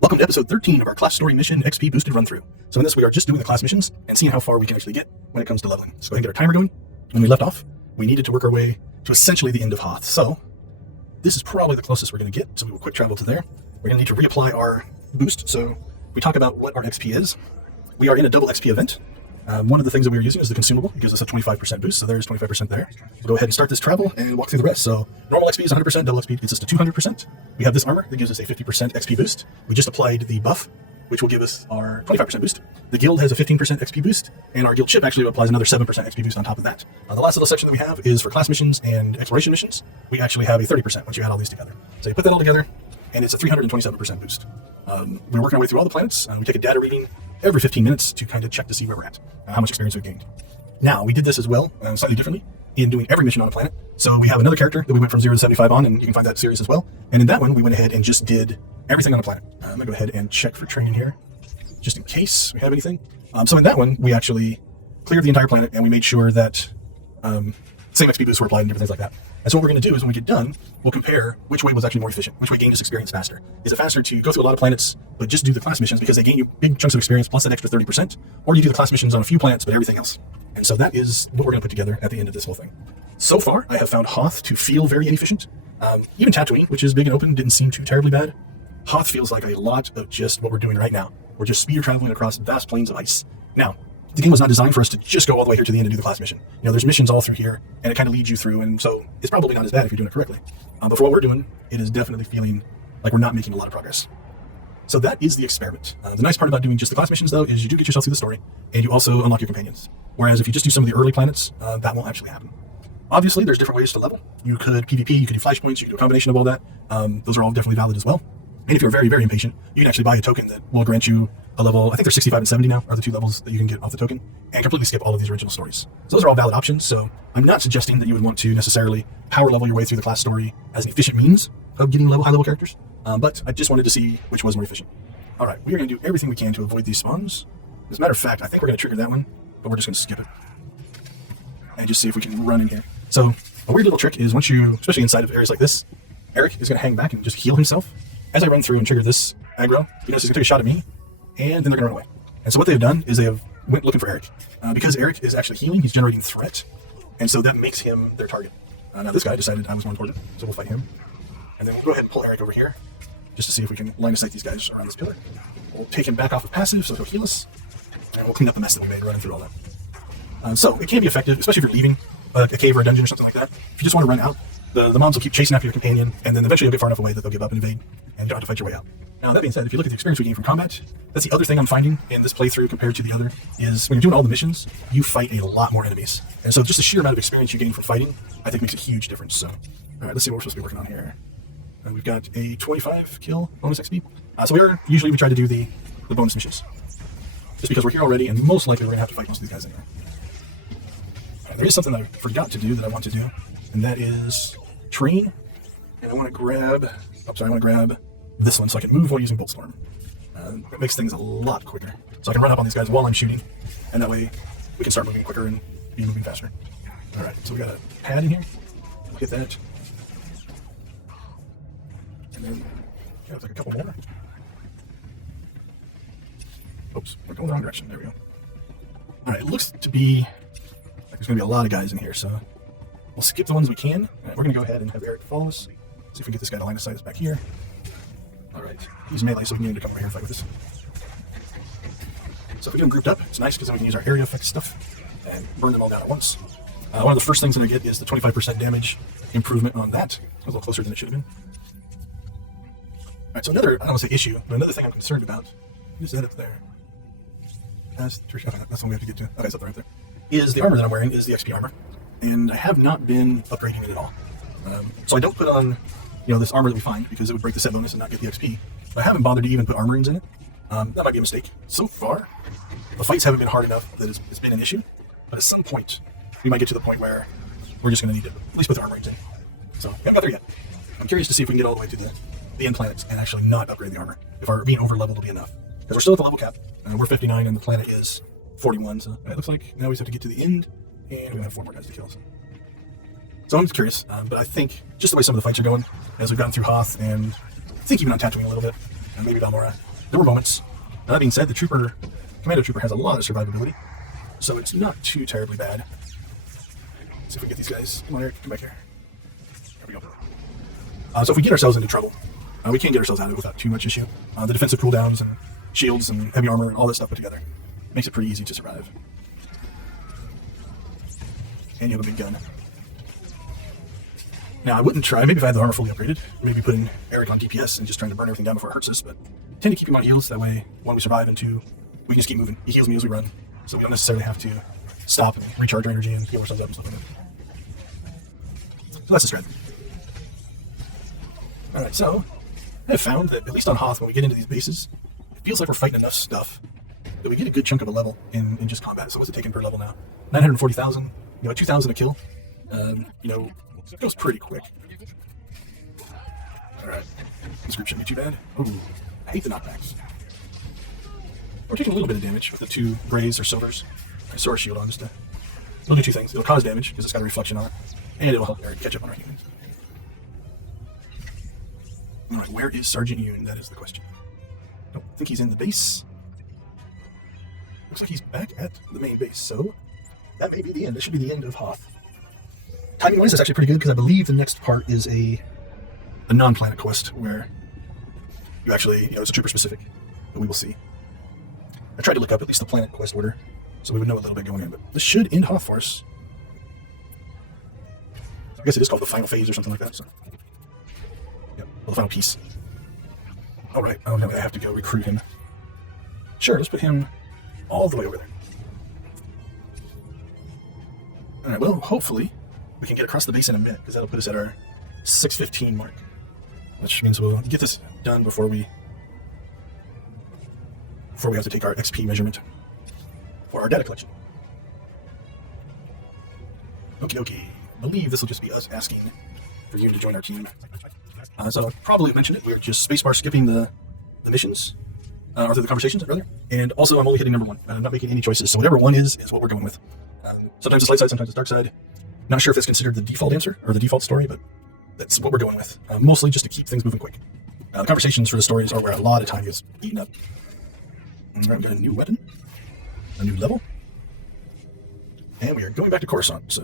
Welcome to episode 13 of our class story mission XP boosted run through. So in this we are just doing the class missions and seeing how far we can actually get when it comes to leveling. So go ahead and get our timer going. When we left off, we needed to work our way to essentially the end of Hoth. So this is probably the closest we're going to get. So we will quick travel to there. We're going to need to reapply our boost. So we talk about what our XP is. We are in a double XP event. One of the things that we are using is the consumable. It gives us a 25% boost, so there's 25% there. We'll go ahead and start this travel and walk through the rest. So normal XP is 100%, double XP gets us to 200%. We have this armor that gives us a 50% XP boost. We just applied the buff, which will give us our 25% boost. The guild has a 15% XP boost, and our guild ship actually applies another 7% XP boost on top of that. The last little section that we have is for class missions and exploration missions. We actually have a 30% once you add all these together. So you put that all together, and it's a 327% boost. We're working our way through all the planets. We take a data reading every 15 minutes to kind of check to see where we're at, how much experience we've gained. Now, we did this as well, slightly differently, in doing every mission on a planet. So we have another character that we went from 0 to 75 on, and you can find that series as well. And in that one, we went ahead and just did everything on a planet. I'm going to go ahead and check for training here, just in case we have anything. So in that one, we actually cleared the entire planet, and we made sure that same XP boosts were applied and different things like that. And so what we're going to do is when we get done, we'll compare which way was actually more efficient, which way gained us experience faster. Is it faster to go through a lot of planets, but just do the class missions because they gain you big chunks of experience plus that extra 30%, or you do the class missions on a few planets, but everything else? And so that is what we're going to put together at the end of this whole thing. So far, I have found Hoth to feel very inefficient. Even Tatooine, which is big and open, didn't seem too terribly bad. Hoth feels like a lot of just what we're doing right now. We're just speed traveling across vast plains of ice. Now, the game was not designed for us to just go all the way here to the end and do the class mission. You know, there's missions all through here, and it kind of leads you through, and so it's probably not as bad if you're doing it correctly. But for what we're doing, it is definitely feeling like we're not making a lot of progress. So that is the experiment. The nice part about doing just the class missions, though, is you do get yourself through the story, and you also unlock your companions. Whereas if you just do some of the early planets, that won't actually happen. Obviously, there's different ways to level. You could PvP, you could do flashpoints, you could do a combination of all that. Those are all definitely valid as well. And if you're very, very impatient, you can actually buy a token that will grant you a level. I think there's 65 and 70 now are the two levels that you can get off the token, and completely skip all of these original stories. So those are all valid options. So I'm not suggesting that you would want to necessarily power level your way through the class story as an efficient means of getting high level characters. But I just wanted to see which was more efficient. All right, we are going to do everything we can to avoid these spawns. As a matter of fact, I think we're going to trigger that one, but we're just going to skip it and just see if we can run in here. So a weird little trick is once you, especially inside of areas like this, Eric is going to hang back and just heal himself. As I run through and trigger this aggro, you notice he's going to take a shot at me, and then they're going to run away. And so what they've done is they have went looking for Eric. Because Eric is actually healing, he's generating threat, and so that makes him their target. Now this guy decided I was more important, so we'll fight him. And then we'll go ahead and pull Eric over here, just to see if we can line of sight these guys around this pillar. We'll take him back off of passive, so he'll heal us, and we'll clean up the mess that we made running through all that. So it can be effective, especially if you're leaving a cave or a dungeon or something like that. If you just want to run out, the mobs will keep chasing after your companion, and then eventually you'll get far enough away that they'll give up and evade, and you don't have to fight your way out. Now, that being said, if you look at the experience we gain from combat, that's the other thing I'm finding in this playthrough compared to the other, is when you're doing all the missions, you fight a lot more enemies. And so just the sheer amount of experience you gain from fighting, I think makes a huge difference. So, all right, let's see what we're supposed to be working on here. And we've got a 25 kill bonus XP. So we try to do the bonus missions, just because we're here already, and most likely we're going to have to fight most of these guys anyway. There is something that I forgot to do that I want to do, and that is train. And I want to grab this one so I can move while using Bolt Storm. It makes things a lot quicker. So I can run up on these guys while I'm shooting, and that way we can start moving quicker and be moving faster. All right, so we got a pad in here. We'll get that. And then like a couple more. Oops, we're going the wrong direction. There we go. All right, it looks to be like there's going to be a lot of guys in here, so we'll skip the ones we can. Right, we're going to go ahead and have Eric follow us. See if we can get this guy to line of sight us back here. All right, he's melee, so we can get him to come over here and fight with us. So if we get them grouped up, it's nice because then we can use our area effect stuff and burn them all down at once. One of the first things that I get is the 25% damage improvement on that. A little closer than it should have been. All right, so another, I don't want to say issue, but another thing I'm concerned about, is that up there. That's the one we have to get to. Okay, it's up there, right there. Is the armor that I'm wearing is the XP armor, and I have not been upgrading it at all. So I don't put on, this armor that we find because it would break the set bonus and not get the XP. But I haven't bothered to even put armor ins in it. That might be a mistake. So far, the fights haven't been hard enough that it's been an issue. But at some point, we might get to the point where we're just going to need to at least put the armor ins in. So, yeah, not there yet. I'm curious to see if we can get all the way to the end planets and actually not upgrade the armor. If our being over leveled will be enough. Because we're still at the level cap. We're 59 and the planet is 41. So it looks like now we just have to get to the end, and we're going to have 4 more guys to kill. So I'm just curious, but I think just the way some of the fights are going, as we've gotten through Hoth, and I think even on Tatooine a little bit, and maybe Valmora. There were moments. Now, that being said, the Commando Trooper has a lot of survivability, so it's not too terribly bad. Let's see if we get these guys. Come on, Eric, come back here. There we go. So if we get ourselves into trouble, we can get ourselves out of it without too much issue. The defensive cooldowns and shields and heavy armor, all that stuff put together, makes it pretty easy to survive. And you have a big gun. Now, I wouldn't try, maybe if I had the armor fully upgraded, maybe putting Eric on DPS and just trying to burn everything down before it hurts us, but I tend to keep him on heals, that way, one, we survive, and two, we can just keep moving. He heals me as we run, so we don't necessarily have to stop and recharge our energy and heal ourselves up and stuff like that. So that's the strat. Alright, so, I've found that, at least on Hoth, when we get into these bases, it feels like we're fighting enough stuff that we get a good chunk of a level in just combat. So what's it taking per level now? 940,000, 2,000 a kill. It goes pretty quick. Alright. This group shouldn't be too bad. Ooh, I hate the knockbacks. We're taking a little bit of damage with the two grays or silvers. I saw our shield on just to... It'll do two things. It'll cause damage, because it's got a reflection on it, and it'll help Eric catch up on our humans. Alright, where is Sergeant Yoon? That is the question. Don't think he's in the base. Looks like he's back at the main base, so that may be the end. This should be the end of Hoth. Timing-wise, that's actually pretty good, because I believe the next part is a non-planet quest, where you actually, it's a trooper-specific, but we will see. I tried to look up at least the planet quest order, so we would know a little bit going in, but this should end Hoth for us. I guess it is called the final phase or something like that, so... Yep, well, the final piece. Alright, oh no, I have to go recruit him. Sure, let's put him all the way over there. Alright, well, hopefully we can get across the base in a minute, because that'll put us at our 6:15 mark. Which means we'll get this done before we have to take our XP measurement for our data collection. Okie dokie. I believe this will just be us asking for you to join our team. So I probably mentioned it, we're just spacebar skipping the missions, or the conversations, rather. And also, I'm only hitting number one. I'm not making any choices, so whatever one is what we're going with. Sometimes it's light side, sometimes it's dark side. Not sure if it's considered the default answer, or the default story, but that's what we're going with. Mostly just to keep things moving quick. Conversations for the stories are where a lot of time gets eaten up. Alright, we got a new weapon, a new level, and we are going back to Coruscant,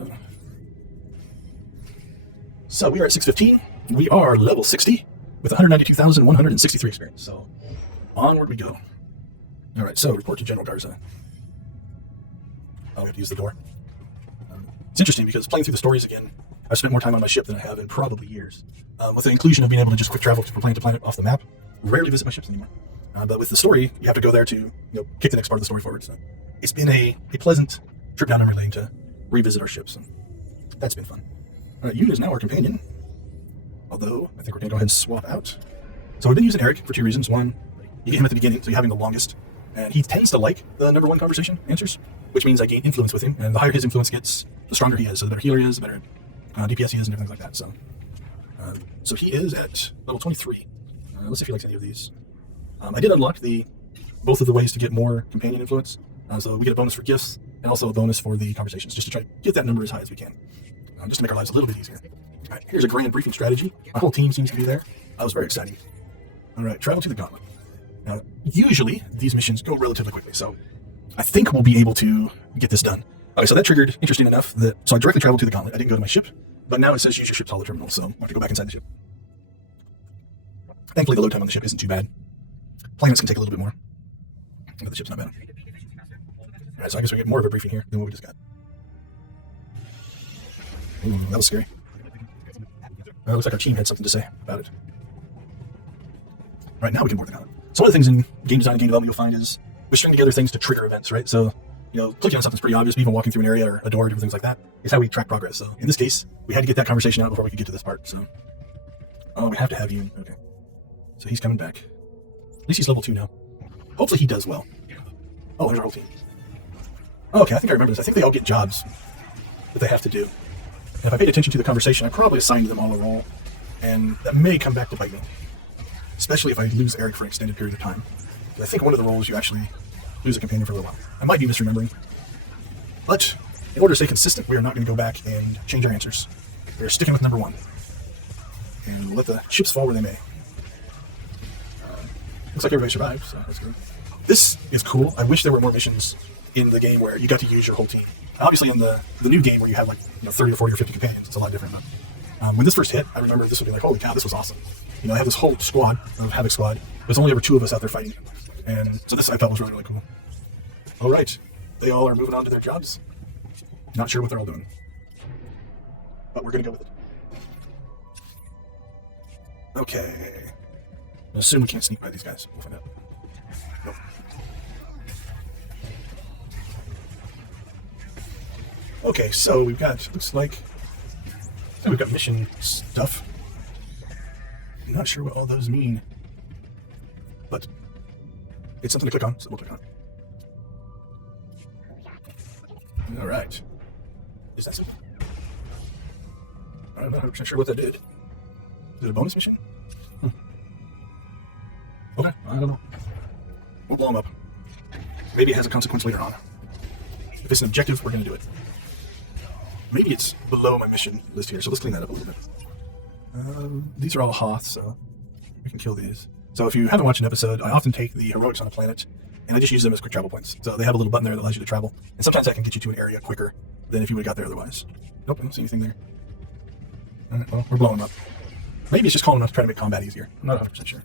So we are at 6:15. We are level 60 with 192,163 experience. So onward we go. Alright, so report to General Garza. Oh, we have to use the door. It's interesting because playing through the stories again, I've spent more time on my ship than I have in probably years. With the inclusion of being able to just quick travel from planet to planet off the map, rarely visit my ships anymore. But with the story, you have to go there to kick the next part of the story forward. So it's been a pleasant trip down memory lane to revisit our ships, and that's been fun. Alright, Yoon is now our companion. Although, I think we're going to go ahead and swap out. So we've been using Eric for two reasons. One, you get him at the beginning, so you're having the longest. And he tends to like the number one conversation answers, which means I gain influence with him. And the higher his influence gets, the stronger he is. So the better healer he is, the better DPS he is, and everything like that. So he is at level 23. Let's see if he likes any of these. I did unlock both of the ways to get more companion influence. So we get a bonus for gifts, and also a bonus for the conversations, just to try to get that number as high as we can. Just to make our lives a little bit easier. Alright, here's a grand briefing strategy. My whole team seems to be there. That was very exciting. Alright, travel to the gauntlet. Now, usually, these missions go relatively quickly, so I think we'll be able to get this done. Okay, so that triggered, interesting enough, so I directly traveled to the gauntlet. I didn't go to my ship, but now it says use your ship's holo terminal, so I have to go back inside the ship. Thankfully, the load time on the ship isn't too bad. Planets can take a little bit more, but the ship's not bad. Alright, so I guess we get more of a briefing here than what we just got. Ooh, that was scary. It looks like our team had something to say about it. Right, now we can board the gauntlet. So one of the things in game design and game development you'll find is we string together things to trigger events, right? So, clicking on something's pretty obvious, but even walking through an area or a door, different things like that, is how we track progress. So in this case, we had to get that conversation out before we could get to this part, so... Oh, we have to have you... Okay. So he's coming back. At least he's level 2 now. Hopefully he does well. Oh, there's our whole team. Oh, okay, I think I remember this. I think they all get jobs that they have to do. And if I paid attention to the conversation, I probably assigned them all a role, and that may come back to bite me. Especially if I lose Eric for an extended period of time. I think one of the roles you actually lose a companion for a little while. I might be misremembering. But, in order to stay consistent, we are not going to go back and change our answers. We're sticking with number one. And we'll let the chips fall where they may. Looks like everybody survived, so that's good. This is cool. I wish there were more missions in the game where you got to use your whole team. Obviously, in the new game where you have like 30 or 40 or 50 companions, it's a lot different. But when this first hit, I remember this would be like, holy cow, this was awesome. I have this whole squad of Havoc Squad. There's only ever 2 of us out there fighting, and so this I thought was really, really cool. All right, they all are moving on to their jobs. Not sure what they're all doing, but we're gonna go with it. Okay. I assume we can't sneak by these guys. We'll find out. Nope. Okay, so we've got, looks like, we've got mission stuff. I'm not sure what all those mean, but it's something to click on, so we'll click on it. All right. Is that something? I'm not 100% sure what that did. Is it a bonus mission? Okay, I don't know. We'll blow them up. Maybe it has a consequence later on. If it's an objective, we're going to do it. Maybe it's below my mission list here, so let's clean that up a little bit. These are all Hoth, so we can kill these. So if you haven't watched an episode, I often take the heroics on a planet, and I just use them as quick travel points. So they have a little button there that allows you to travel, and sometimes that can get you to an area quicker than if you would have got there otherwise. Nope, I don't see anything there. All right, well, we're blowing them up. Maybe it's just calling enough to try to make combat easier. I'm not 100% sure.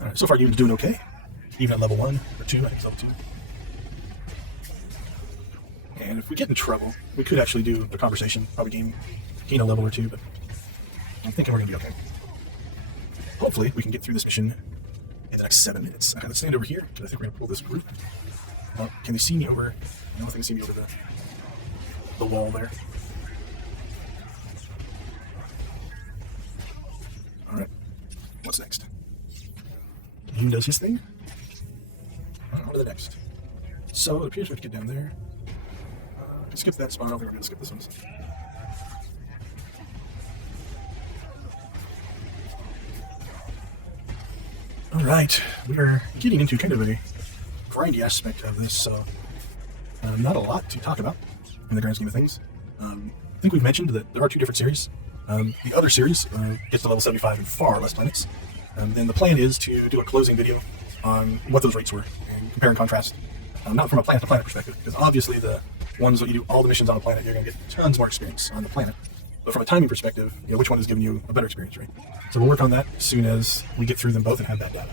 All right, so far you're doing okay. Even at level 1 or 2, I think it's level 2. And if we get in trouble, we could actually do a conversation, probably gain a level or 2, but I'm thinking we're going to be okay. Hopefully, we can get through this mission in the next 7 minutes. Okay, let's stand over here, because I think we're going to pull this group. Well, can they see me over? I don't think they can see me over the wall there. Alright, what's next? He does his thing. On to the next. So it appears we have to get down there. Skip that spot. I don't think we're going to skip this one. Alright, we're getting into kind of a grindy aspect of this, so not a lot to talk about in the grand scheme of things. I think we've mentioned that there are 2 different series. The other series gets to level 75 in far less planets, and the plan is to do a closing video on what those rates were and compare and contrast, not from a planet-to-planet perspective, because obviously the ones that you do all the missions on a planet, you're going to get tons more experience on the planet. But from a timing perspective, which one is giving you a better experience, right? So we'll work on that as soon as we get through them both and have that data.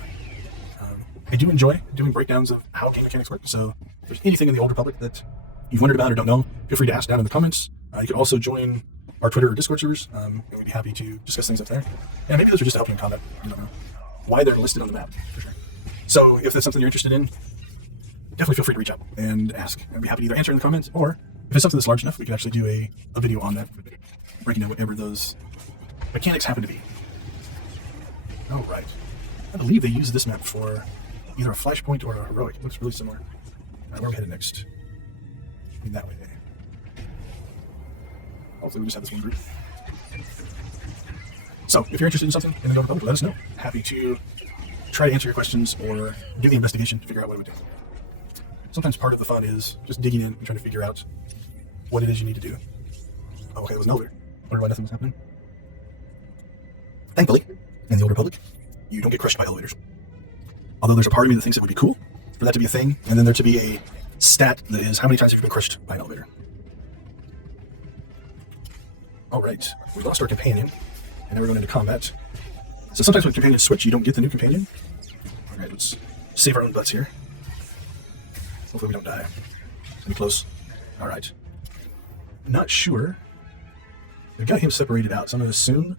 I do enjoy doing breakdowns of how game mechanics work, so if there's anything in the Old Republic that you've wondered about or don't know, feel free to ask down in the comments. You can also join our Twitter or Discord servers, and we'd be happy to discuss things up there. Yeah, maybe those are just to help you in combat. I don't know why they're listed on the map, for sure. So if that's something you're interested in, definitely feel free to reach out and ask. I'd be happy to either answer in the comments, or if it's something that's large enough, we could actually do a video on that, breaking down whatever those mechanics happen to be. All right. I believe they use this map for either a flashpoint or a heroic. It looks really similar. All right, where are we headed next? In that way. Hopefully we just have this one group. So, if you're interested in something in the Old Republic, let us know. Happy to try to answer your questions or do the investigation to figure out what we do. Sometimes part of the fun is just digging in and trying to figure out what it is you need to do. Oh, okay, it was an elevator. Wonder why nothing was happening. Thankfully, in the Old Republic, you don't get crushed by elevators. Although there's a part of me that thinks it would be cool for that to be a thing, and then there to be a stat that is how many times have you been crushed by an elevator. Alright, we lost our companion, and now we're going into combat. So sometimes when companions switch, you don't get the new companion. Alright, let's save our own butts here. Hopefully we don't die. Pretty close. Alright. Not sure. We've got him separated out, so I'm going to assume...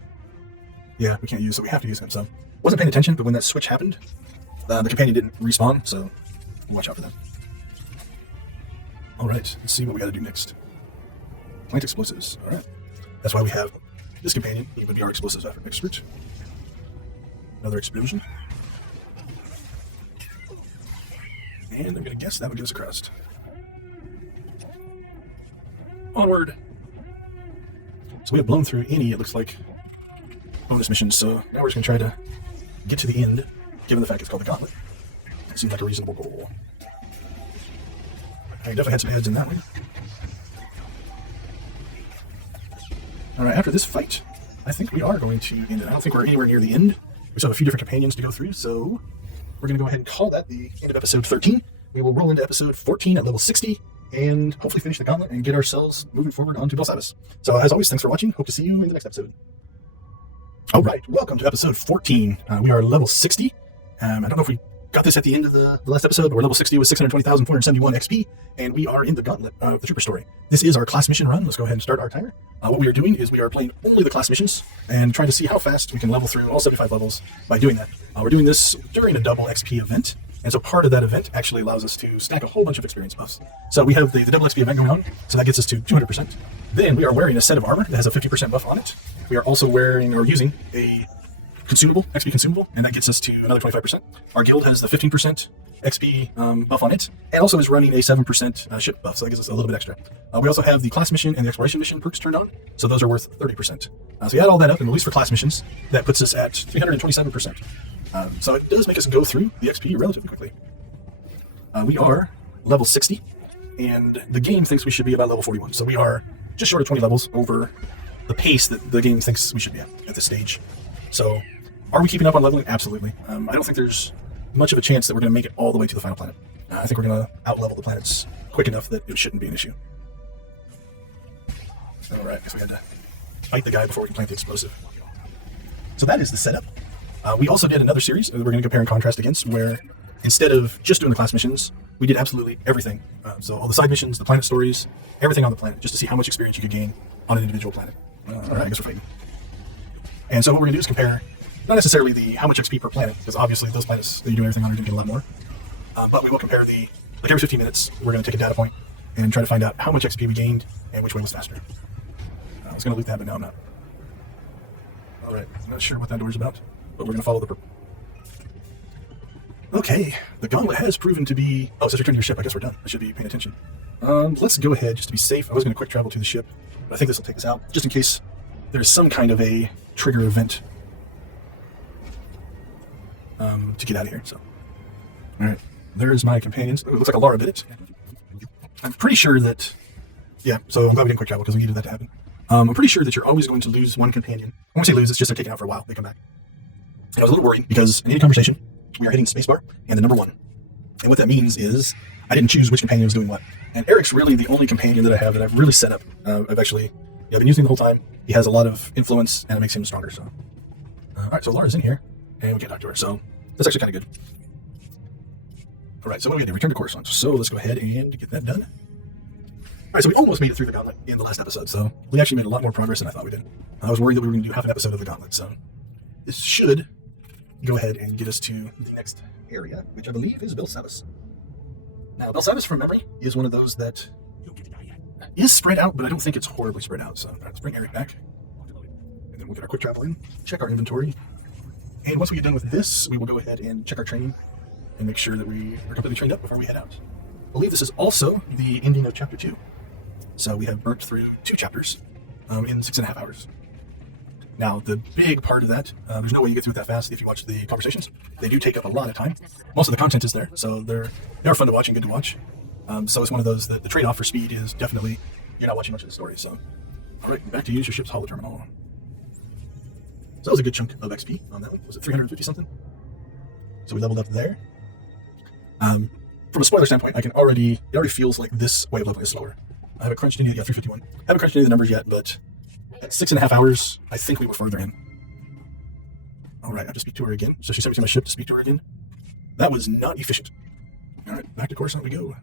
Yeah, we can't use, so we have to use him, so... Wasn't paying attention, but when that switch happened, the companion didn't respawn, so watch out for that. Alright, let's see what we got to do next. Plant explosives. Alright. That's why we have this companion. He would be our explosives expert. Another explosion. And I'm going to guess that would give us a crest. Onward! So we have blown through any, it looks like, bonus missions, so now we're just going to try to get to the end, given the fact it's called the Gauntlet. It seems like a reasonable goal. I definitely had some heads in that one. Alright, after this fight, I think we are going to end it. I don't think we're anywhere near the end, We still have a few different companions to go through, so we're going to go ahead and call that the end of episode 13. We will roll into episode 14 at level 60 and hopefully finish the gauntlet and get ourselves moving forward onto Belsavis. So as always, thanks for watching. Hope to see you in the next episode. All right, welcome to episode 14. We are level 60. I don't know if we got this at the end of the last episode, but we're level 60 with 620,471 XP, and we are in the gauntlet of the Trooper story. This is our class mission run. Let's go ahead and start our timer. What we are doing is we are playing only the class missions and trying to see how fast we can level through all 75 levels by doing that. We're doing this during a double XP event, and so part of that event actually allows us to stack a whole bunch of experience buffs. So we have the double XP event going on, so that gets us to 200%. Then we are wearing a set of armor that has a 50% buff on it. We are also wearing or using a consumable, XP consumable, and that gets us to another 25%. Our guild has the 15% XP buff on it, and also is running a 7% ship buff, so that gives us a little bit extra. We also have the class mission and the exploration mission perks turned on, so those are worth 30%. So you add all that up, and at least for class missions, that puts us at 327%. So it does make us go through the XP relatively quickly. We are level 60, and the game thinks we should be about level 41, so we are just short of 20 levels over the pace that the game thinks we should be at this stage. So are we keeping up on leveling? Absolutely. I don't think there's much of a chance that we're going to make it all the way to the final planet. I think we're going to out-level the planets quick enough that it shouldn't be an issue. Alright, guess we had to fight the guy before we can plant the explosive. So that is the setup. We also did another series that we're going to compare and contrast against, where instead of just doing the class missions, we did absolutely everything. So all the side missions, the planet stories, everything on the planet, just to see how much experience you could gain on an individual planet. Alright, I guess we're fighting. And so what we're going to do is compare, not necessarily the how much XP per planet, because obviously those planets that you do everything on are going to get a lot more, but we will compare like every 15 minutes, we're going to take a data point and try to find out how much XP we gained and which way was faster. I was going to loot that, but now I'm not. Alright, I'm not sure what that door is about, but we're going to follow the purple. Okay, the gauntlet has proven to be... Oh, it says return to your ship. I guess we're done. I should be paying attention. Let's go ahead just to be safe. I was going to quick travel to the ship, but I think this will take us out, just in case there's some kind of a trigger event to get out of here. So, all right, there's my companions. It looks like a Lara bit it. I'm pretty sure that, yeah, so I'm glad we didn't quick travel because we needed that to happen. I'm pretty sure that you're always going to lose one companion. When I say lose, it's just they're taken out for a while. They come back. And I was a little worried because in any conversation, we are hitting spacebar and the number 1. And what that means is I didn't choose which companion was doing what. And Eric's really the only companion that I have that I've really set up. I've actually been using him the whole time. He has a lot of influence and it makes him stronger. So, all right, so Lara's in here and we can't talk to her. So that's actually kind of good. All right, so what do we do? Return to Coruscant. So let's go ahead and get that done. All right, so we almost made it through the gauntlet in the last episode. So we actually made a lot more progress than I thought we did. I was worried that we were going to do half an episode of the gauntlet. So this should go ahead and get us to the next area, which I believe is Belsavis. Now, Belsavis, from memory, is one of those that is spread out, but I don't think it's horribly spread out. So let's bring Eric back. And then we'll get our quick travel in, check our inventory. And once we get done with this, we will go ahead and check our training and make sure that we are completely trained up before we head out. I believe this is also the ending of Chapter 2. So we have burnt through 2 chapters in 6.5 hours. Now, the big part of that, there's no way you get through it that fast if you watch the conversations. They do take up a lot of time. Most of the content is there, so they are fun to watch and good to watch. So it's one of those that the trade-off for speed is definitely you're not watching much of the story. So, all right, back to use your ship's holo terminal. So that was a good chunk of XP on that one. Was it 350 something? So we leveled up there. From a spoiler standpoint, it already feels like this way of leveling is slower. I haven't crunched any, 351. I haven't crunched any of the numbers yet, but at 6.5 hours, I think we were further in. All right, I have to speak to her again. So she sent me to my ship to speak to her again. That was not efficient. All right, back to Coruscant we go.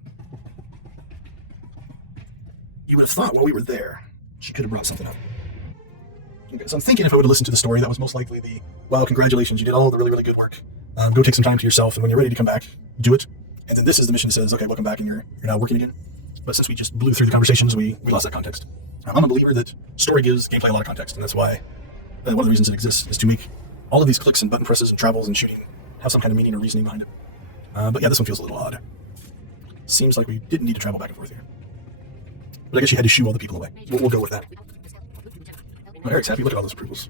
You would have thought while we were there, she could have brought something up. Okay, so I'm thinking if I would have listened to the story, that was most likely the, well, congratulations, you did all the really, really good work. Go take some time to yourself, and when you're ready to come back, do it. And then this is the mission that says, okay, welcome back, and you're now working again. But since we just blew through the conversations, we lost that context. I'm a believer that story gives gameplay a lot of context, and that's why one of the reasons it exists is to make all of these clicks and button presses and travels and shooting have some kind of meaning or reasoning behind it. But yeah, this one feels a little odd. Seems like we didn't need to travel back and forth here. But I guess you had to shoo all the people away. We'll go with that. Oh, Eric's happy. Look at all those approvals.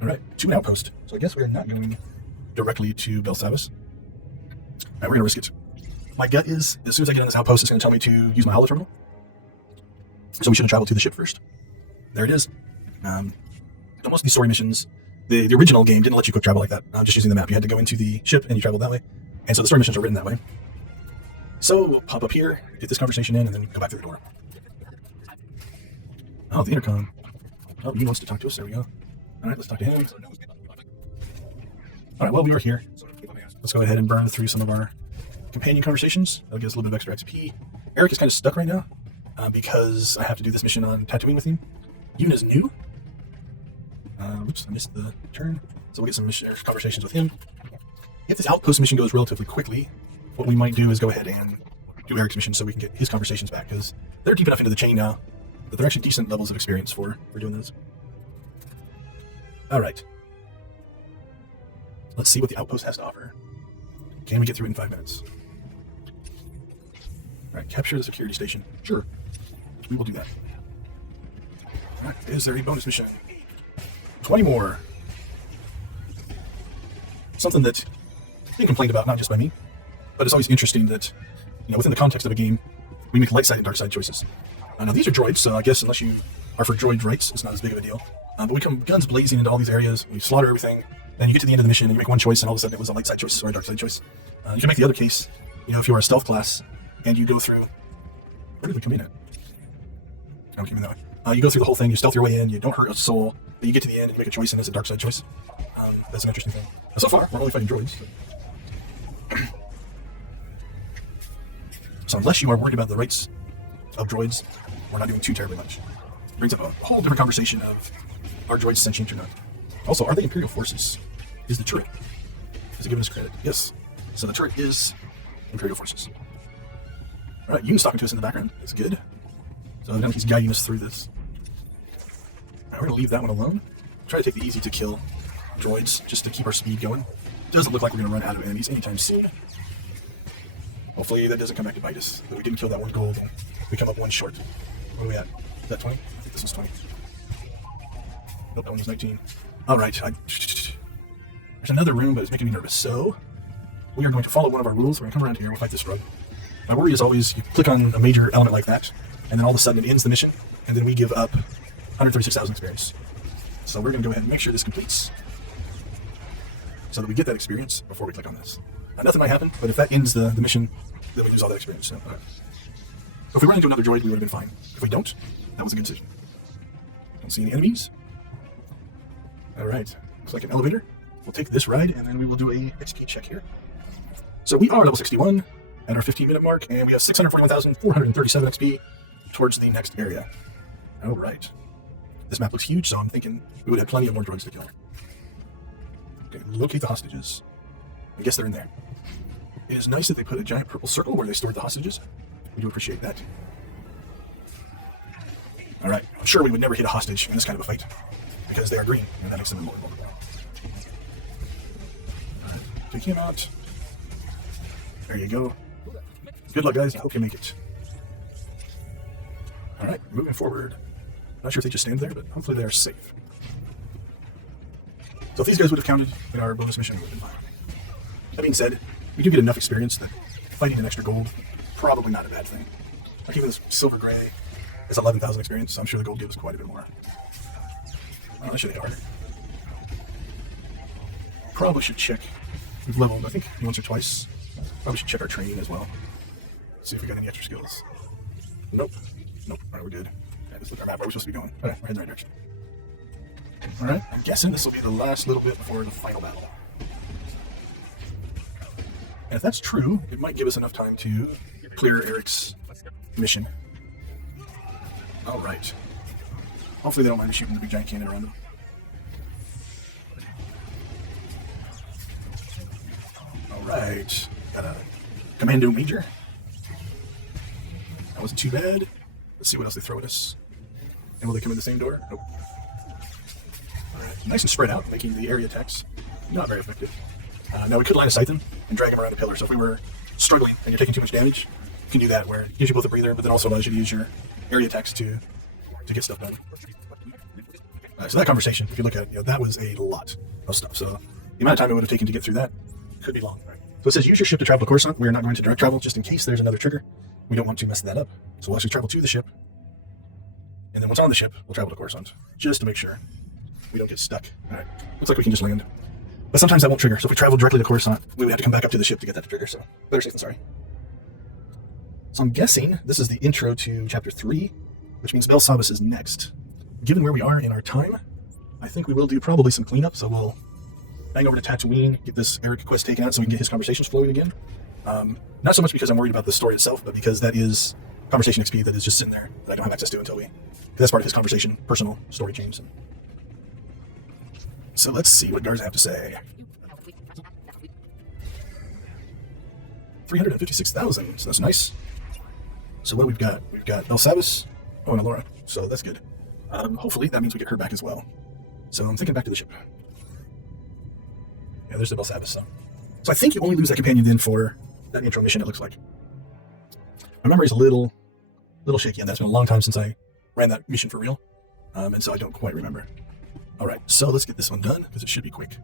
All right, to an outpost. So I guess we're not going directly to Belsavis. All right, we're going to risk it. My gut is, as soon as I get in this outpost, it's going to tell me to use my holo terminal. So we should have traveled to the ship first. There it is. Most of these story missions, the original game didn't let you quick travel like that, just using the map. You had to go into the ship and you traveled that way. And so the story missions are written that way. So we'll pop up here, get this conversation in, and then go back through the door. Oh, the intercom. Oh, he wants to talk to us. There we go. All right, let's talk to him. All right, well, we are here. Let's go ahead and burn through some of our companion conversations. That'll give us a little bit of extra XP. Eric is kind of stuck right now because I have to do this mission on Tatooine with him. Yuna's new. Oops, I missed the turn. So we'll get some conversations with him. If this outpost mission goes relatively quickly, what we might do is go ahead and do Eric's mission so we can get his conversations back, because they're deep enough into the chain now that they're actually decent levels of experience for doing those. All right. Let's see what the outpost has to offer. Can we get through it in 5 minutes? All right, capture the security station. Sure, we will do that. All right, is there a bonus mission? 20 more. Something that's being complained about, not just by me, but it's always interesting that, within the context of a game, we make light side and dark side choices. Now these are droids, so I guess unless you are for droid rights, it's not as big of a deal. But we come guns blazing into all these areas, we slaughter everything, then you get to the end of the mission and you make one choice and all of a sudden it was a light side choice or a dark side choice. You can make the other case, if you are a stealth class and you go through, where did we come in at? I don't came in that way. You go through the whole thing, you stealth your way in, you don't hurt a soul, but you get to the end and you make a choice and it's a dark side choice. That's an interesting thing. So far, we're only fighting droids. So unless you are worried about the rights of droids, we're not doing too terribly much. It brings up a whole different conversation of, are droids sentient or not? Also, are they Imperial forces? Is the turret? Is it giving us credit? Yes. So the turret is Imperial forces. All right, Yuna's talking to us in the background. That's good. So now he's guiding us through this. All right, we're going to leave that one alone. Try to take the easy to kill droids just to keep our speed going. Doesn't look like we're going to run out of enemies anytime soon. Hopefully that doesn't come back to bite us. That we didn't kill that one gold. We come up one short. What are we at? Is that 20? I think this was 20. Nope, that one was 19. All right. There's another room, but it's making me nervous. So we are going to follow one of our rules. We're going to come around here. We'll fight this drug. My worry is always you click on a major element like that, and then all of a sudden it ends the mission, and then we give up 136,000 experience. So we're going to go ahead and make sure this completes so that we get that experience before we click on this. Nothing might happen, but if that ends the mission, then we lose all that experience. So, if we run into another droid, we would have been fine. If we don't, that was a good decision. Don't see any enemies. All right, looks like an elevator. We'll take this ride, and then we will do a XP check here. So we are level 61 at our 15-minute mark, and we have 641,437 XP towards the next area. All right. This map looks huge, so I'm thinking we would have plenty of more droids to kill. Okay, locate the hostages. I guess they're in there. It is nice that they put a giant purple circle where they stored the hostages. We do appreciate that. All right, I'm sure we would never hit a hostage in this kind of a fight because they are green, and that makes them more vulnerable. Take him out. There you go. Good luck, guys. I hope you make it. All right, moving forward. Not sure if they just stand there, but hopefully they are safe. So if these guys would have counted in our bonus mission, we would have been fine. That being said, we do get enough experience that fighting an extra gold, probably not a bad thing. Like even this silver gray is 11,000 experience, so I'm sure the gold gives us quite a bit more. That should be hard. Probably should check. We've leveled, I think, once or twice. Probably should check our training as well. See if we got any extra skills. Nope. Nope. All right, we're good. Okay, let's look at our map. Where we're supposed to be going. Okay, we're heading the right direction. All right, I'm guessing this will be the last little bit before the final battle. And if that's true, it might give us enough time to clear Eric's mission. All right. Hopefully they don't mind me shooting the big giant cannon around them. All right. Got a Commando Major. That wasn't too bad. Let's see what else they throw at us. And will they come in the same door? Nope. All right. Nice and spread out, making the area attacks not very effective. Now we could line of sight them and drag them around a pillar. So if we were struggling and you're taking too much damage, you can do that where it gives you both a breather, but then also allows you to use your area attacks to get stuff done. So that conversation, if you look at it, that was a lot of stuff. So the amount of time it would have taken to get through that could be long. Right? So it says use your ship to travel to Coruscant. We are not going to direct travel just in case there's another trigger. We don't want to mess that up. So we'll actually travel to the ship. And then once on the ship, we'll travel to Coruscant just to make sure. we don't get stuck. All right, looks like we can just land. But sometimes that won't trigger, so if we travel directly to Coruscant, we would have to come back up to the ship to get that to trigger, so better safe than sorry. So I'm guessing this is the intro to Chapter 3, which means Bel Sabas is next. Given where we are in our time, I think we will do probably some cleanup, so we'll bang over to Tatooine, get this Eric quest taken out so we can get his conversations flowing again. Not so much because I'm worried about the story itself, but because that is conversation XP that is just sitting there that I don't have access to until that's part of his conversation, personal story chains. So let's see what Garza have to say. 356,000, so that's nice. So what we've got? We've got Bel Sabas, and Alora, so that's good. Hopefully that means we get her back as well. So I'm thinking back to the ship. Yeah, there's the Bel Sabas. So I think you only lose that companion then for that intro mission, it looks like. My memory's a little shaky, and that's been a long time since I ran that mission for real, and so I don't quite remember. All right, so let's get this one done, because it should be quick.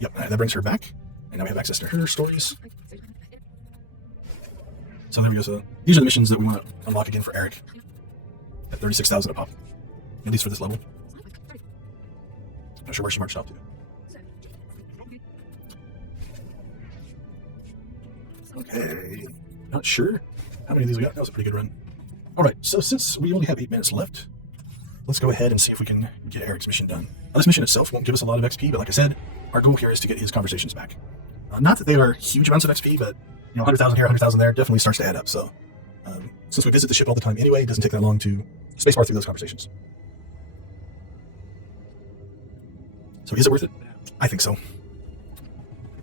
Yep, that brings her back, and now we have access to her stories. So there we go. So these are the missions that we want to unlock again for Eric at 36,000 a pop, at least for this level. Not sure where she marched off to. Okay, not sure how many of these we got. That was a pretty good run. All right, so since we only have 8 minutes left, let's go ahead and see if we can get Eric's mission done. Now, this mission itself won't give us a lot of XP, but like I said, our goal here is to get his conversations back. Not that they are huge amounts of XP, but 100,000 here, 100,000 there definitely starts to add up. So since we visit the ship all the time anyway, it doesn't take that long to spacebar through those conversations. So is it worth it? I think so.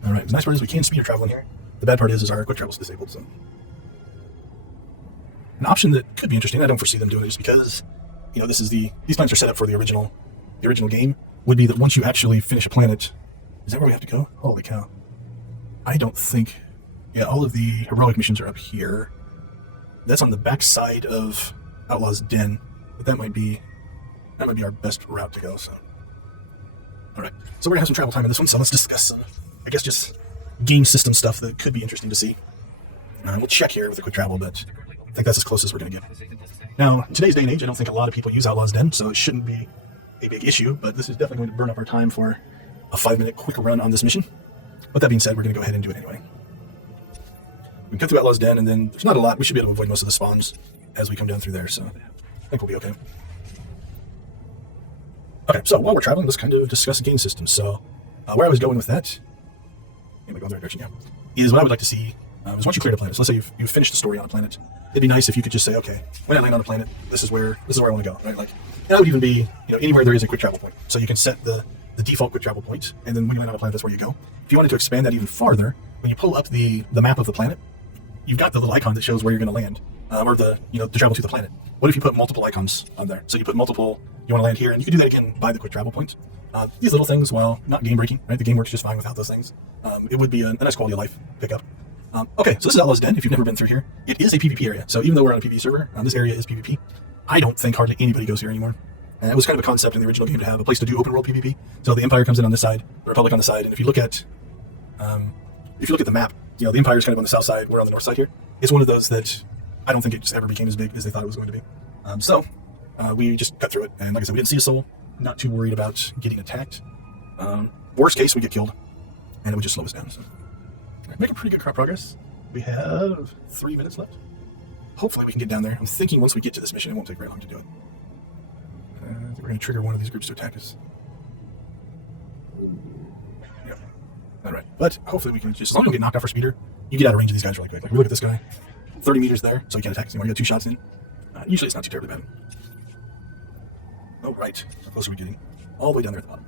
All right, the nice part is we can speed our travel in here. The bad part is our quick travel is disabled. So an option that could be interesting, I don't foresee them doing it just because, these planets are set up for the original game, would be that once you actually finish a planet, is that where we have to go? Holy cow. I don't think, all of the heroic missions are up here. That's on the back side of Outlaw's Den, but that might be our best route to go, so. All right, so we're gonna have some travel time in this one, so let's discuss some, I guess, just game system stuff that could be interesting to see. We'll check here with the quick travel, but I think that's as close as we're gonna get. Now, in today's day and age, I don't think a lot of people use Outlaw's Den, so it shouldn't be a big issue, but this is definitely going to burn up our time for a 5-minute quick run on this mission. But that being said, we're going to go ahead and do it anyway. We can cut through Outlaw's Den, and then there's not a lot. We should be able to avoid most of the spawns as we come down through there, so I think we'll be okay. Okay, so while we're traveling, let's kind of discuss the game system. So where I was going with that, am I going the right direction? Yeah. Is what I would like to see is once you clear the planet, so let's say you've finished the story on a planet, it'd be nice if you could just say, okay, when I land on a planet, this is where I want to go, right? Like, that would even be, anywhere there is a quick travel point. So you can set the default quick travel point, and then when you land on a planet, that's where you go. If you wanted to expand that even farther, when you pull up the map of the planet, you've got the little icon that shows where you're going to land, or to travel to the planet. What if you put multiple icons on there? So you put multiple, you want to land here, and you can do that again by the quick travel point. These little things, while not game breaking, right? The game works just fine without those things. It would be a nice quality of life pickup. Okay, so this is Outlaw's Den. If you've never been through here, it is a PvP area. So even though we're on a PvP server, this area is PvP. I don't think hardly anybody goes here anymore. And it was kind of a concept in the original game to have a place to do open world PvP. So the Empire comes in on this side, the Republic on the side, and if you look at the map, the Empire is kind of on the south side, we're on the north side here. It's one of those that I don't think it just ever became as big as they thought it was going to be. So we just cut through it, and like I said, we didn't see a soul. Not too worried about getting attacked. Worst case, we get killed, and it would just slow us down. So making pretty good progress. We have 3 minutes left. Hopefully we can get down there. I'm thinking once we get to this mission, it won't take very long to do it. I think we're going to trigger one of these groups to attack us. Yep. All right. But hopefully we can just, as long as we don't get knocked off our speeder, you get out of range of these guys really quick. Like, we look at this guy, 30 meters there, so he can't attack us anymore. You got 2 shots in. Usually it's not too terribly bad. Oh, right. How close are we getting? All the way down there at the bottom.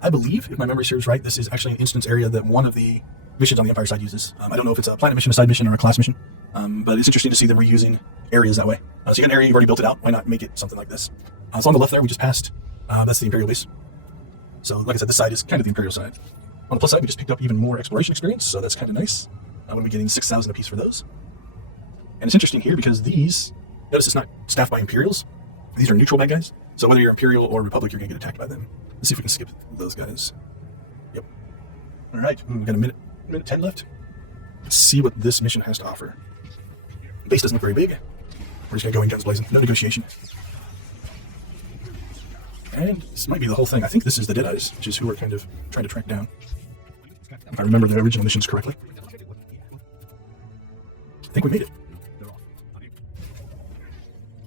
I believe, if my memory serves right, this is actually an instance area that one of the missions on the Empire side uses. I don't know if it's a planet mission, a side mission, or a class mission, but it's interesting to see them reusing areas that way. So you got an area, you've already built it out. Why not make it something like this? So on the left there, we just passed. That's the Imperial base. So like I said, this side is kind of the Imperial side. On the plus side, we just picked up even more exploration experience, so that's kind of nice. We'll be getting 6,000 apiece for those. And it's interesting here because these, notice it's not staffed by Imperials. These are neutral bad guys. So whether you're Imperial or Republic, you're going to get attacked by them. Let's see if we can skip those guys. Yep. All right, we've got a minute 10 left. Let's see what this mission has to offer. The base doesn't look very big. We're just going to go in guns blazing. No negotiation. And this might be the whole thing. I think this is the Deadeyes, which is who we're kind of trying to track down. If I remember the original missions correctly. I think we made it.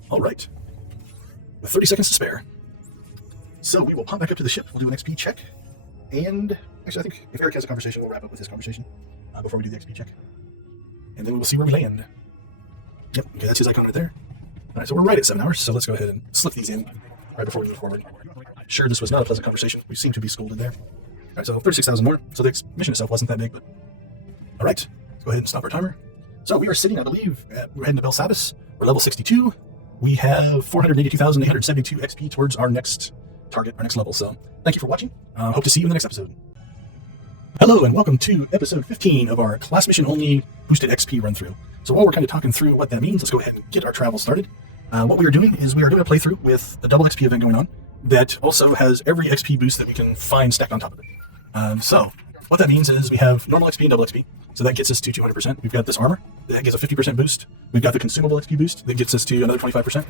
All right. With 30 seconds to spare. So we will pop back up to the ship. We'll do an XP check. And actually, I think if Eric has a conversation, we'll wrap up with his conversation before we do the XP check. And then we will see where we land. Yep, okay, that's his icon right there. All right, so we're right at 7 hours, so let's go ahead and slip these in right before we move forward. Sure, this was not a pleasant conversation. We seem to be scolded there. All right, so 36,000 more. So the mission itself wasn't that big, but all right, let's go ahead and stop our timer. So we are sitting, I believe, we're heading to Belsavis. We're level 62. We have 482,872 XP towards our next target, our next level. So thank you for watching. Hope to see you in the next episode. Hello and welcome to episode 15 of our class mission only boosted XP run through. So while we're kind of talking through what that means, let's go ahead and get our travel started. What we are doing is we are doing a playthrough with a double XP event going on that also has every XP boost that we can find stacked on top of it. So what that means is we have normal XP and double XP. So that gets us to 200%. We've got this armor that gives a 50% boost. We've got the consumable XP boost that gets us to another 25%.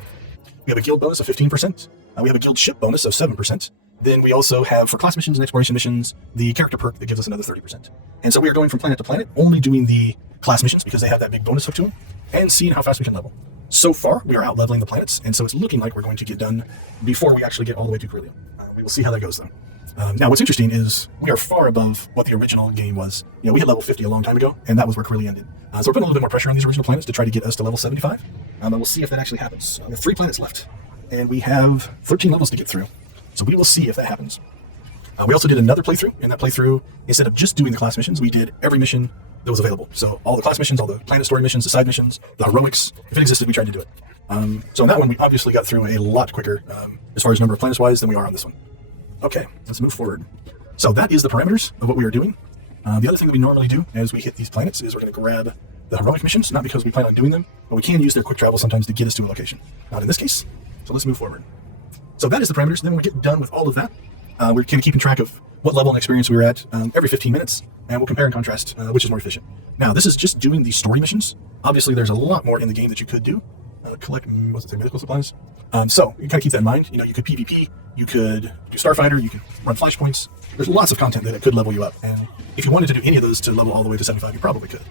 We have a guild bonus of 15%. We have a guild ship bonus of 7%. Then we also have, for class missions and exploration missions, the character perk that gives us another 30%. And so we are going from planet to planet, only doing the class missions because they have that big bonus hook to them, and seeing how fast we can level. So far, we are out leveling the planets, and so it's looking like we're going to get done before we actually get all the way to Carillion. We will see how that goes, though. Now, what's interesting is we are far above what the original game was. You know, we hit level 50 a long time ago, and that was where Carillion ended. So we're putting a little bit more pressure on these original planets to try to get us to level 75. And we'll see if that actually happens. We have 3 planets left, and we have 13 levels to get through. So we will see if that happens. We also did another playthrough. In that playthrough, instead of just doing the class missions, we did every mission that was available. So all the class missions, all the planet story missions, the side missions, the heroics, if it existed, we tried to do it. So in that one, we obviously got through a lot quicker as far as number of planets wise than we are on this one. Okay, let's move forward. So that is the parameters of what we are doing. The other thing that we normally do as we hit these planets is we're going to grab the heroic missions, not because we plan on doing them, but we can use their quick travel sometimes to get us to a location. Not in this case, so let's move forward. So that is the parameters. Then when we get done with all of that, we're kind of keeping track of what level and experience we were at every 15 minutes, and we'll compare and contrast which is more efficient. Now, this is just doing the story missions. Obviously, there's a lot more in the game that you could do. Collect, medical supplies. So you kind of keep that in mind. You know, you could PvP, you could do Starfighter, you could run flashpoints. There's lots of content that could level you up, and if you wanted to do any of those to level all the way to 75, you probably could.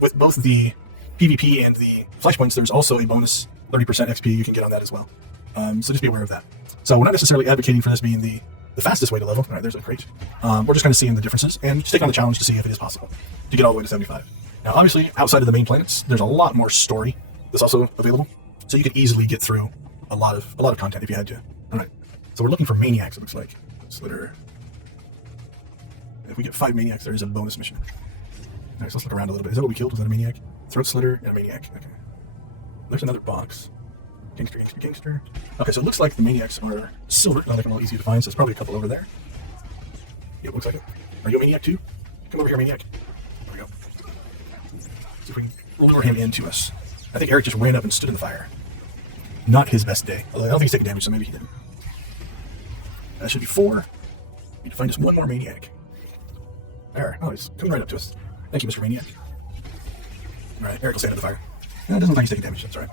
With both the PvP and the flashpoints, there's also a bonus 30% XP you can get on that as well. So just be aware of that. So we're not necessarily advocating for this being the fastest way to level. All right, there's a crate. We're just kind of seeing the differences and just take on the challenge to see if it is possible to get all the way to 75. Now, obviously, outside of the main planets, there's a lot more story that's also available, so you could easily get through a lot of content if you had to. All right, so we're looking for maniacs. It looks like if we get 5 maniacs, there is a bonus mission. All right, so let's look around a little bit. Is that what we killed? Was that a maniac? Throat slitter and a maniac. Okay. There's another box. Gangster. Okay, so it looks like the maniacs are silver, not like a little easy to find, so it's probably a couple over there. Yeah, it looks like it. Are you a maniac too? Come over here, maniac. There we go. See if we can lure him into us. I think Eric just ran up and stood in the fire. Not his best day. Although I don't think he's taking damage, so maybe he didn't. That should be 4. We need to find just one more maniac. There. Oh, he's coming right up to us. Thank you, Mr. Maniac. Alright, Eric will stay out of the fire. It doesn't look like he's taking damage, that's alright.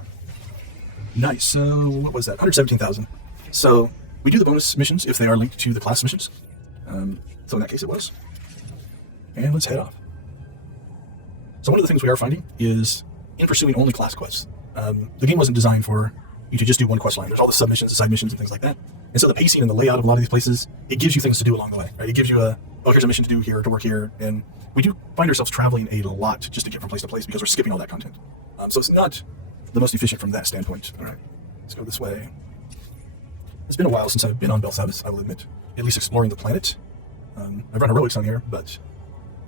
Nice. So, what was that? 117,000. So, we do the bonus missions if they are linked to the class missions. So in that case it was. And let's head off. So one of the things we are finding is in pursuing only class quests, the game wasn't designed for you to just do one quest line. There's all the submissions, the side missions, and things like that. And so the pacing and the layout of a lot of these places, it gives you things to do along the way. Right? It gives you here's a mission to do here, to work here. And we do find ourselves traveling a lot just to get from place to place because we're skipping all that content. So it's not the most efficient from that standpoint. All right, let's go this way. It's been a while since I've been on Belsavis, I will admit. At least exploring the planet. I've run heroics on here, but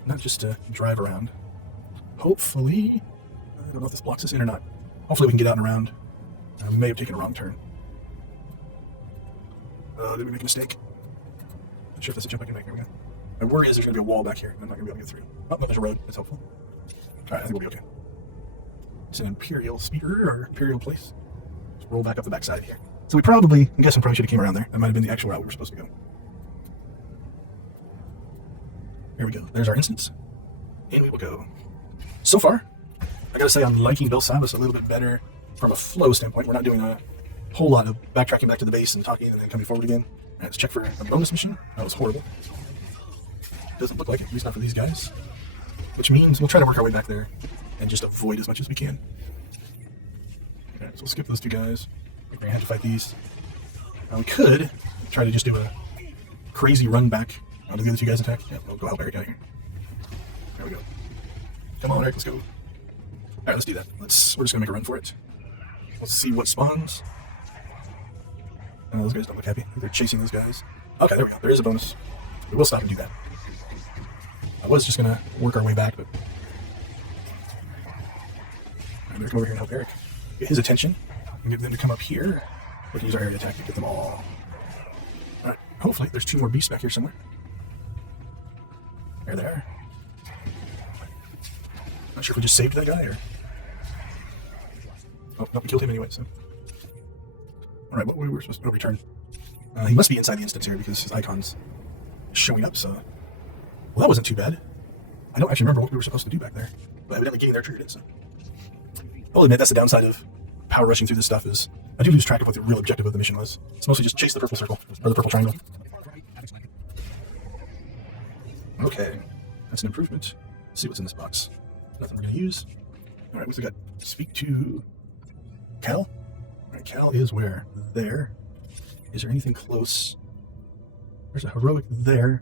not just to drive around. Hopefully, I don't know if this blocks us in or not. Hopefully we can get out and around. We may have taken a wrong turn. Did we make a mistake? Not sure if that's a jump I can make. Here we go. My worry is there's going to be a wall back here. I'm not going to be able to get through. Oh, no, there's a road. That's helpful. Alright, I think we'll be okay. It's an Imperial speeder or Imperial place. Let's roll back up the backside here. So we probably, I guess I probably should have came around there. That might have been the actual route we were supposed to go. Here we go. There's our instance. And we will go. So far, I gotta say I'm liking Belsavis a little bit better from a flow standpoint. We're not doing whole lot of backtracking back to the base and talking and then coming forward again. Alright, let's check for a bonus mission. That was horrible. Doesn't look like it, at least not for these guys. Which means we'll try to work our way back there and just avoid as much as we can. Alright, so we'll skip those two guys. We're going to have to fight these. Now we could try to just do a crazy run back onto the other two guys' attack. Yeah, we'll go help Eric out here. There we go. Come on, Eric, let's go. Alright, let's do that. We're just going to make a run for it. Let's see what spawns. Oh, those guys don't look happy. They're chasing those guys. Okay, there we go. There is a bonus. We will stop and do that. I was just going to work our way back, but... Alright, better come over here and help Eric. Get his attention. And get them to come up here. We can use our area attack to get them all. Alright, hopefully there's two more beasts back here somewhere. There they are. Not sure if we just saved that guy or... Oh, no, we killed him anyway, so... Alright, what we were supposed to return. He must be inside the instance here because his icon's showing up, so... Well, that wasn't too bad. I don't actually remember what we were supposed to do back there. But evidently getting there triggered it, so... I'll admit that's the downside of power rushing through this stuff is... I do lose track of what the real objective of the mission was. It's mostly just chase the purple circle, or the purple triangle. Okay, that's an improvement. Let's see what's in this box. Nothing we're going to use. Alright, we got speak to Cal. Alright, Cal is where? There. Is there anything close? There's a heroic there.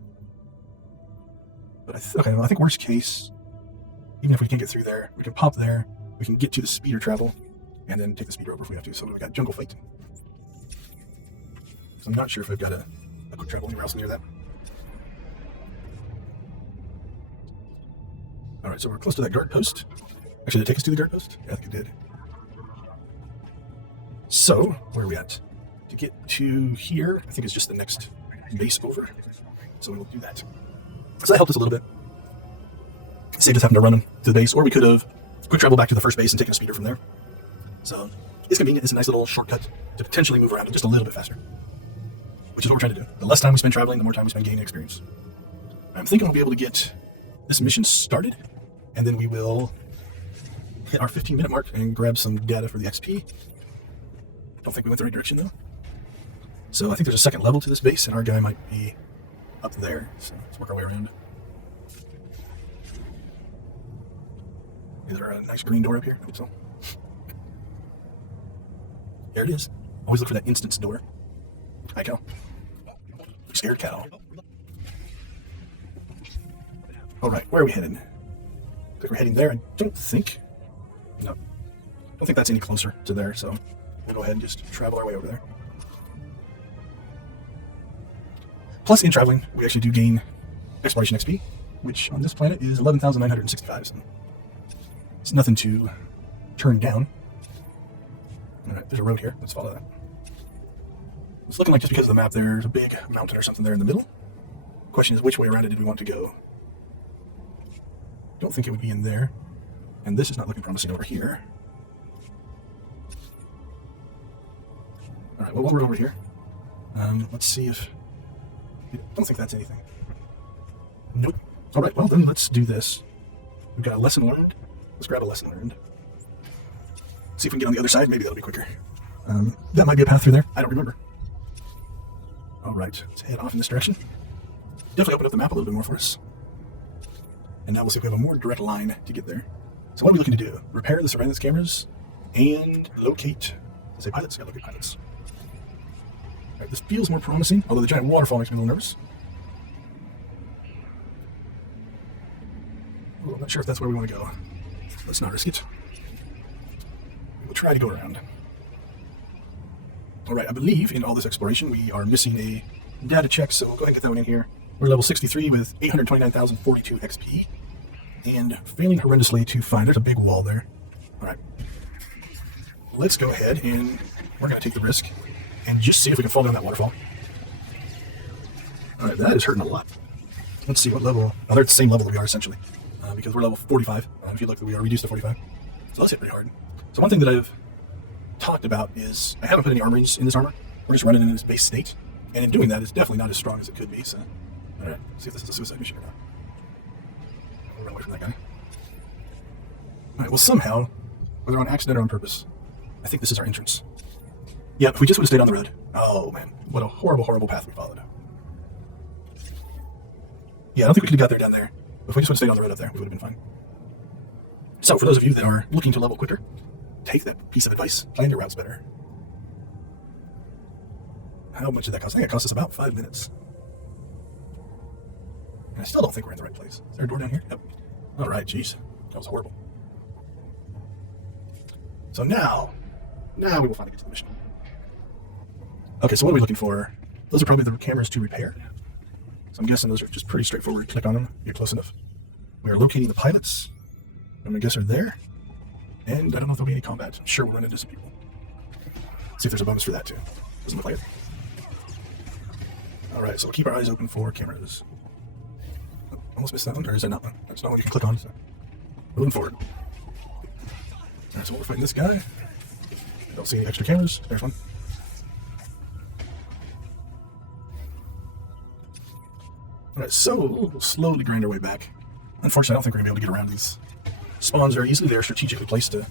But I think worst case, even if we can't get through there, we can pop there, we can get to the speeder travel, and then take the speeder over if we have to. So we got jungle fight. So I'm not sure if I've got a quick travel anywhere else near that. Alright, so we're close to that guard post. Actually, did it take us to the guard post? Yeah, I think it did. So, where are we at? To get to here, I think it's just the next base over. So we'll do that. So that helped us a little bit. Saved us having to run them to the base, or we could have quick travel back to the first base and taken a speeder from there. So, it's convenient. It's a nice little shortcut to potentially move around just a little bit faster. Which is what we're trying to do. The less time we spend traveling, the more time we spend gaining experience. I'm thinking we'll be able to get this mission started, and then we will hit our 15-minute mark and grab some data for the XP. Don't think we went the right direction, though. So I think there's a second level to this base, and our guy might be up there. So let's work our way around. Is there a nice green door up here? I think so. There it is. Always look for that instance door. Hi, Cal. Scared Cal. Alright, where are we headed? I think we're heading there. I don't think... No. I don't think that's any closer to there, so we'll go ahead and just travel our way over there. Plus, in traveling, we actually do gain exploration XP, which on this planet is 11,965, so it's nothing to turn down. Alright, there's a road here. Let's follow that. It's looking like just because of the map there's a big mountain or something there in the middle. The question is, which way around it did we want to go? Don't think it would be in there. And this is not looking promising over here. Alright, well, while we're over here, let's see if... I don't think that's anything. Nope. Alright, well then let's do this. We've got a lesson learned. Let's grab a lesson learned. See if we can get on the other side. Maybe that'll be quicker. That might be a path through there. I don't remember. Alright, let's head off in this direction. Definitely opened up the map a little bit more for us. And now we'll see if we have a more direct line to get there. So what are we looking to do? Repair the surveillance cameras and locate... Let's say pilots? Yeah, locate pilots. Alright, this feels more promising, although the giant waterfall makes me a little nervous. Well, I'm not sure if that's where we want to go. Let's not risk it. We'll try to go around. Alright, I believe in all this exploration we are missing a data check, so we'll go ahead and get that one in here. We're level 63 with 829,042 XP. And failing horrendously to find... There's a big wall there. Alright. Let's go ahead and we're going to take the risk and just see if we can fall down that waterfall. Alright, that is hurting a lot. Let's see what level... Oh, they're at the same level that we are, essentially. Because we're level 45. If you look, we are reduced to 45. So let's hit pretty hard. So one thing that I've talked about is I haven't put any armories in this armor. We're just running in its base state. And in doing that, it's definitely not as strong as it could be. So, alright, see if this is a suicide mission or not. We'll run away from that guy. Alright, well somehow, whether on accident or on purpose, I think this is our entrance. Yeah, if we just would have stayed on the road. Oh man, what a horrible, horrible path we followed. Yeah, I don't think we could have got there down there. If we just would have stayed on the road up there, we would have been fine. So for those of you that are looking to level quicker, take that piece of advice. Plan your routes better. How much did that cost? I think it cost us about 5 minutes. And I still don't think we're in the right place. Is there a door down here? Yep. All right, jeez. That was horrible. So now we will finally get to the mission. Okay, so what are we looking for? Those are probably the cameras to repair. So I'm guessing those are just pretty straightforward. Click on them, get close enough. We are locating the pilots. I'm gonna guess are there. And I don't know if there'll be any combat. I'm sure we'll run into some people. See if there's a bonus for that too. Doesn't look like it. Alright, so we'll keep our eyes open for cameras. Oh, almost missed that one, or is there not one? There's not one you can click on, so moving forward. Alright, so we're fighting this guy. Don't see any extra cameras. There's one. Alright, so we'll slowly grind our way back. Unfortunately, I don't think we're going to be able to get around these spawns very easily. They're strategically placed to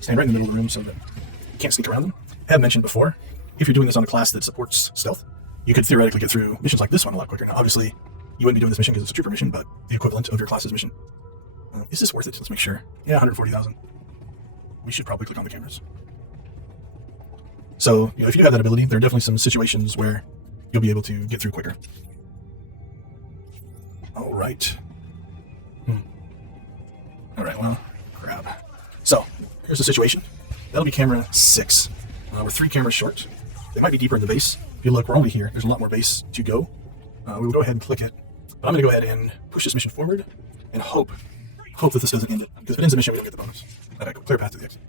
stand right in the middle of the room so that you can't sneak around them. I have mentioned before, if you're doing this on a class that supports stealth, you could theoretically get through missions like this one a lot quicker. Now, obviously, you wouldn't be doing this mission because it's a trooper mission, but the equivalent of your class's mission. Is this worth it? Let's make sure. Yeah, 140,000. We should probably click on the cameras. So, if you have that ability, there are definitely some situations where you'll be able to get through quicker. All right. All right, well, crap. So, here's the situation. That'll be camera 6. We're 3 cameras short. They might be deeper in the base. If you look, we're only here. There's a lot more base to go. We will go ahead and click it. But I'm going to go ahead and push this mission forward and hope that this doesn't end it. Because if it ends the mission, we don't get the bonus. All right, clear path to the exit.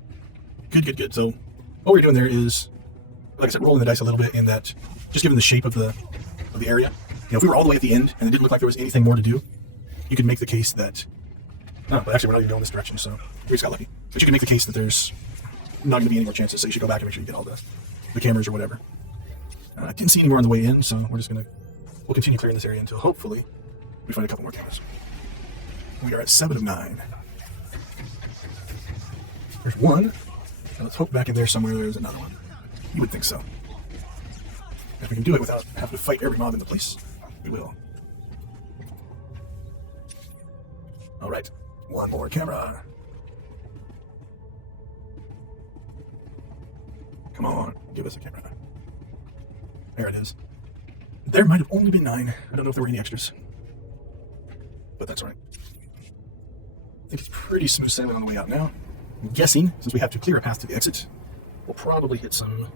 Good. So, what we're doing there is, like I said, rolling the dice a little bit in that, just given the shape of the area. If we were all the way at the end and it didn't look like there was anything more to do, you could make the case that... No, but actually we're not even going this direction, so we just got lucky. But you can make the case that there's not going to be any more chances, so you should go back and make sure you get all the cameras or whatever. I didn't see any more on the way in, so we'll continue clearing this area until hopefully we find a couple more cameras. We are at 7 of 9. There's one. Now let's hope back in there somewhere there's another one. You would think so. If we can do it without having to fight every mob in the place, we will. Alright, one more camera. Come on, give us a camera. There it is. There might have only been 9. I don't know if there were any extras. But that's alright. I think it's pretty smooth sailing on the way out now. I'm guessing, since we have to clear a path to the exit, we'll probably hit some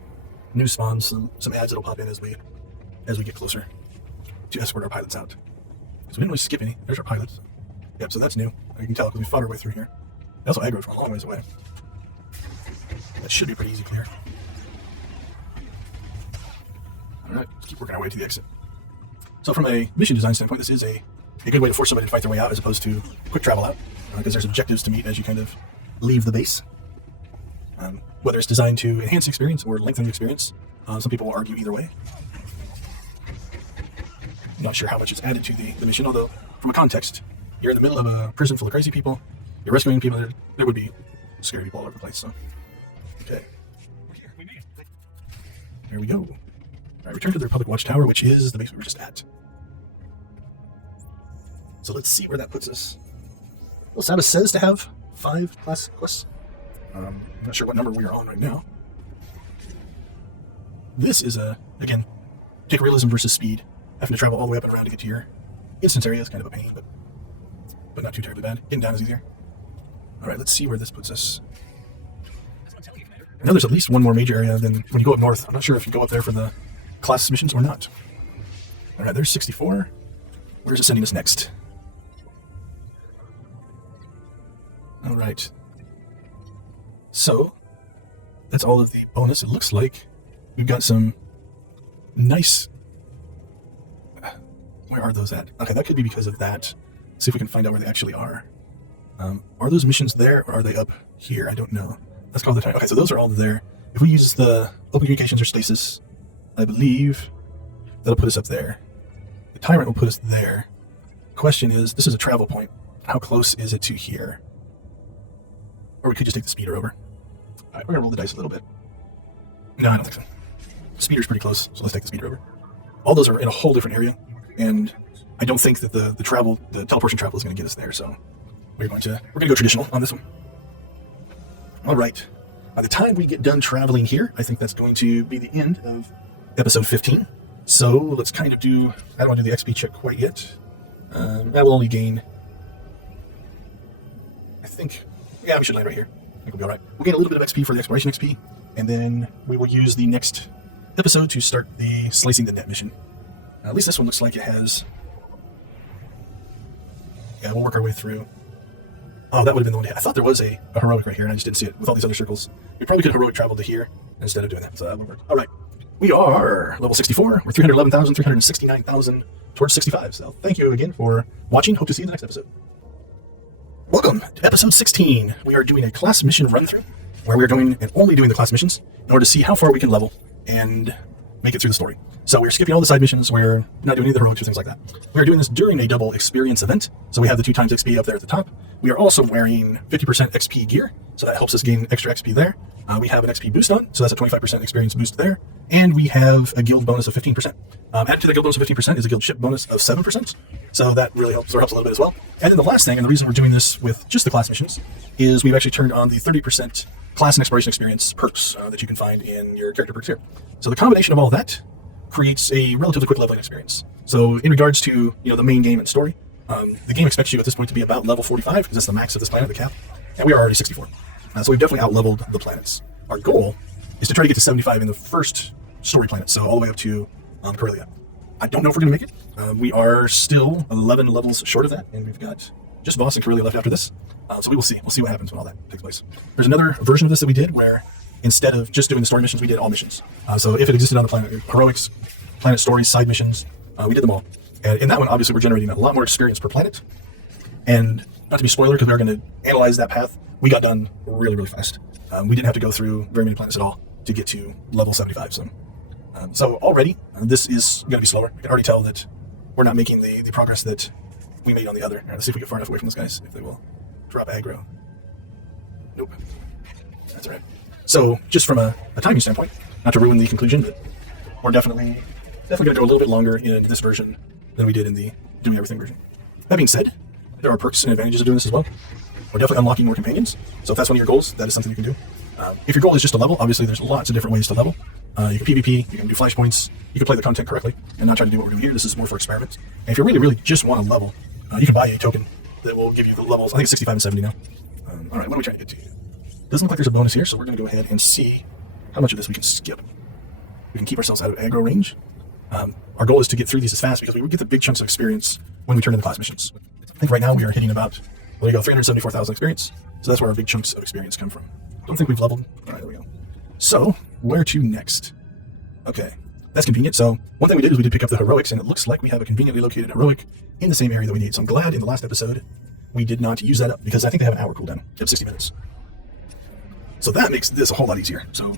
new spawns, some ads that'll pop in as we get closer to escort our pilots out. So we didn't really skip any. There's our pilots. Yep, so that's new. You can tell because we fought our way through here. They also aggroed from a long ways away. That should be pretty easy clear. Alright, let's keep working our way to the exit. So from a mission design standpoint, this is a good way to force somebody to fight their way out as opposed to quick travel out, because there's objectives to meet as you kind of leave the base. Whether it's designed to enhance the experience or lengthen the experience, some people will argue either way. I'm not sure how much is added to the mission, although from a context, you're in the middle of a prison full of crazy people, you're rescuing people, there would be scary people all over the place, so. Okay. There we go. Alright, return to the Republic Watchtower, which is the base we were just at. So let's see where that puts us. Well, Sabbath says to have 5 class quests. I'm not sure what number we are on right now. This is again, take realism versus speed. Having to travel all the way up and around to get to your instance area is kind of a pain, but not too terribly bad. Getting down is easier. Alright, let's see where this puts us. I know there's at least one more major area than when you go up north. I'm not sure if you go up there for the class missions or not. Alright, there's 64. Where's it sending us next? Alright. So, that's all of the bonus. It looks like we've got some nice... Where are those at? Okay, that could be because of that. Let's see if we can find out where they actually are. Are those missions there, or are they up here? I don't know. Let's call the time. Okay, so those are all there. If we use the open communications or stasis, I believe that'll put us up there. The tyrant will put us there. Question is, this is a travel point. How close is it to here? Or we could just take the speeder over. Alright, we're gonna roll the dice a little bit. No, I don't think so. speeder's pretty close, so let's take the speeder over. All those are in a whole different area, and I don't think that the teleportation travel is going to get us there, so we're going to go traditional on this one. All right. By the time we get done traveling here, I think that's going to be the end of episode 15. So let's kind of do, I don't want to do the XP check quite yet. I will only gain, I think, yeah, we should land right here. I think we'll be all right. We'll gain a little bit of XP for the exploration XP, and then we will use the next episode to start the slicing the net mission. At least this one looks like it has, yeah, we'll work our way through. Oh, that would have been the one. I thought there was a heroic right here, and I just didn't see it with all these other circles. We probably could have heroic traveled to here instead of doing that, so that would work. All right. We are level 64. We're 311,000, 369,000 towards 65. So thank you again for watching. Hope to see you in the next episode. Welcome to episode 16. We are doing a class mission run-through where we're going and only doing the class missions in order to see how far we can level and make it through the story. So we're skipping all the side missions. We're not doing any of the heroics or things like that. We're doing this during a double experience event. So we have the 2 times XP up there at the top. We are also wearing 50% XP gear, so that helps us gain extra XP there. We have an XP boost on, so that's a 25% experience boost there. And we have a guild bonus of 15%. Added to the guild bonus of 15% is a guild ship bonus of 7%. So that really helps a little bit as well. And then the last thing, and the reason we're doing this with just the class missions, is we've actually turned on the 30% class and exploration experience perks that you can find in your character perks here. So the combination of all that creates a relatively quick leveling experience. So in regards to the main game and story, the game expects you at this point to be about level 45, because that's the max of this planet, the cap, and we are already 64. So we've definitely out-leveled the planets. Our goal is to try to get to 75 in the first story planet, so all the way up to Corellia. I don't know if we're going to make it. We are still 11 levels short of that, and we've got just Voss and Corellia left after this. So we will see. We'll see what happens when all that takes place. There's another version of this that we did where instead of just doing the story missions, we did all missions. So if it existed on the planet, heroics, planet stories, side missions, we did them all. And in that one, obviously, we're generating a lot more experience per planet. And not to be spoiler, because we were going to analyze that path, we got done really, really fast. We didn't have to go through very many planets at all to get to level 75. So already, this is going to be slower. I can already tell that we're not making the progress that we made on the other. Let's see if we get far enough away from those guys, if they will drop aggro. Nope. That's all right. So just from a timing standpoint, not to ruin the conclusion, but we're definitely going to go a little bit longer in this version than we did in the Doing Everything version. That being said, there are perks and advantages of doing this as well. We're definitely unlocking more companions, so if that's one of your goals, that is something you can do. If your goal is just to level, obviously there's lots of different ways to level. You can PvP, you can do flashpoints, you can play the content correctly, and not try to do what we're doing here. This is more for experiment. And if you really, really just want to level, you can buy a token that will give you the levels. I think it's 65 and 70 now. All right, what are we trying to get to? Doesn't look like there's a bonus here, so we're going to go ahead and see how much of this we can skip. We can keep ourselves out of aggro range. Our goal is to get through these as fast because we would get the big chunks of experience when we turn into class missions. I think right now we are hitting about, 374,000 experience. So that's where our big chunks of experience come from. Don't think we've leveled. All right, there we go. So, where to next? Okay, that's convenient. So, one thing we did is we did pick up the heroics, and it looks like we have a conveniently located heroic in the same area that we need. So I'm glad in the last episode we did not use that up, because I think they have an hour cooldown of 60 minutes. So that makes this a whole lot easier. So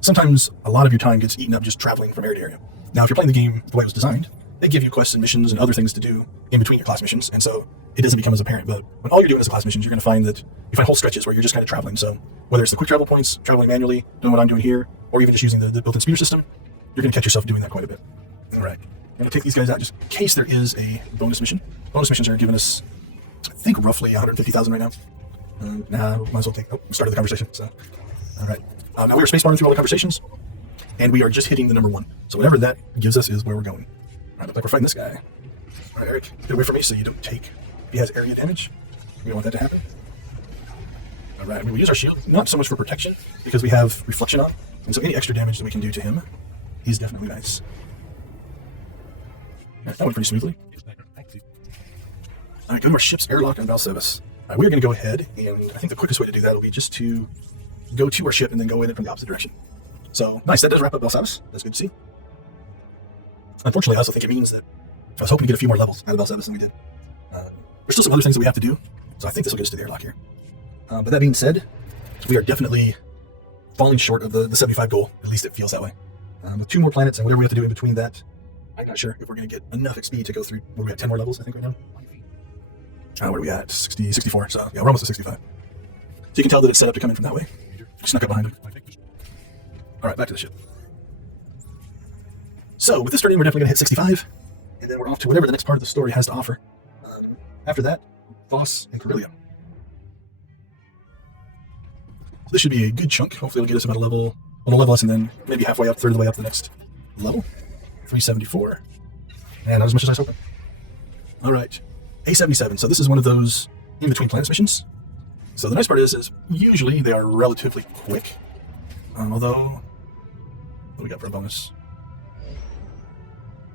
sometimes a lot of your time gets eaten up just traveling from area to area. Now, if you're playing the game the way it was designed, they give you quests and missions and other things to do in between your class missions, and so it doesn't become as apparent. But when all you're doing is class missions, you're going to find that you find whole stretches where you're just kind of traveling. So whether it's the quick travel points, traveling manually, doing what I'm doing here, or even just using the built-in speeder system, you're going to catch yourself doing that quite a bit. All right, I'm going to take these guys out just in case there is a bonus mission. Bonus missions are giving us, I think, roughly 150,000 right now. Nah, might as well take. Oh, we started the conversation. So, all right. Now we are spacebarring through all the conversations, and we are just hitting the number 1. So whatever that gives us is where we're going. All right, looks like we're fighting this guy. All right, Eric, get away from me so you don't take. If he has area damage, we don't want that to happen. All right, we will use our shield, not so much for protection, because we have reflection on, and so any extra damage that we can do to him is definitely nice. All right, that went pretty smoothly. All right, go to our ship's airlock on Valsevas. We're going to go ahead, and I think the quickest way to do that will be just to go to our ship and then go in it from the opposite direction. So, nice, that does wrap up Valsevas. That's good to see. Unfortunately, I also think it means that I was hoping to get a few more levels out of Valsevas than we did. There's still some other things that we have to do, so I think this will get us to the airlock here. But that being said, we are definitely falling short of the 75 goal. At least it feels that way. With 2 more planets and whatever we have to do in between that, I'm not sure if we're going to get enough XP to go through. Where we at 10 more levels, I think, right now. Where are we at? 60, 64. So yeah, we're almost at 65. So you can tell that it's set up to come in from that way. Snuck up behind him. All right, back to the ship. So with this turn in, we're definitely going to hit 65, and then we're off to whatever the next part of the story has to offer. After that, Voss and Corellia. So this should be a good chunk. Hopefully it'll get us about a level us, and then maybe halfway up, third of the way up to the next level. 374. And not as much as I was hoping. All right, A77. So this is one of those in-between planets missions. So the nice part is usually they are relatively quick. Although, what do we got for a bonus?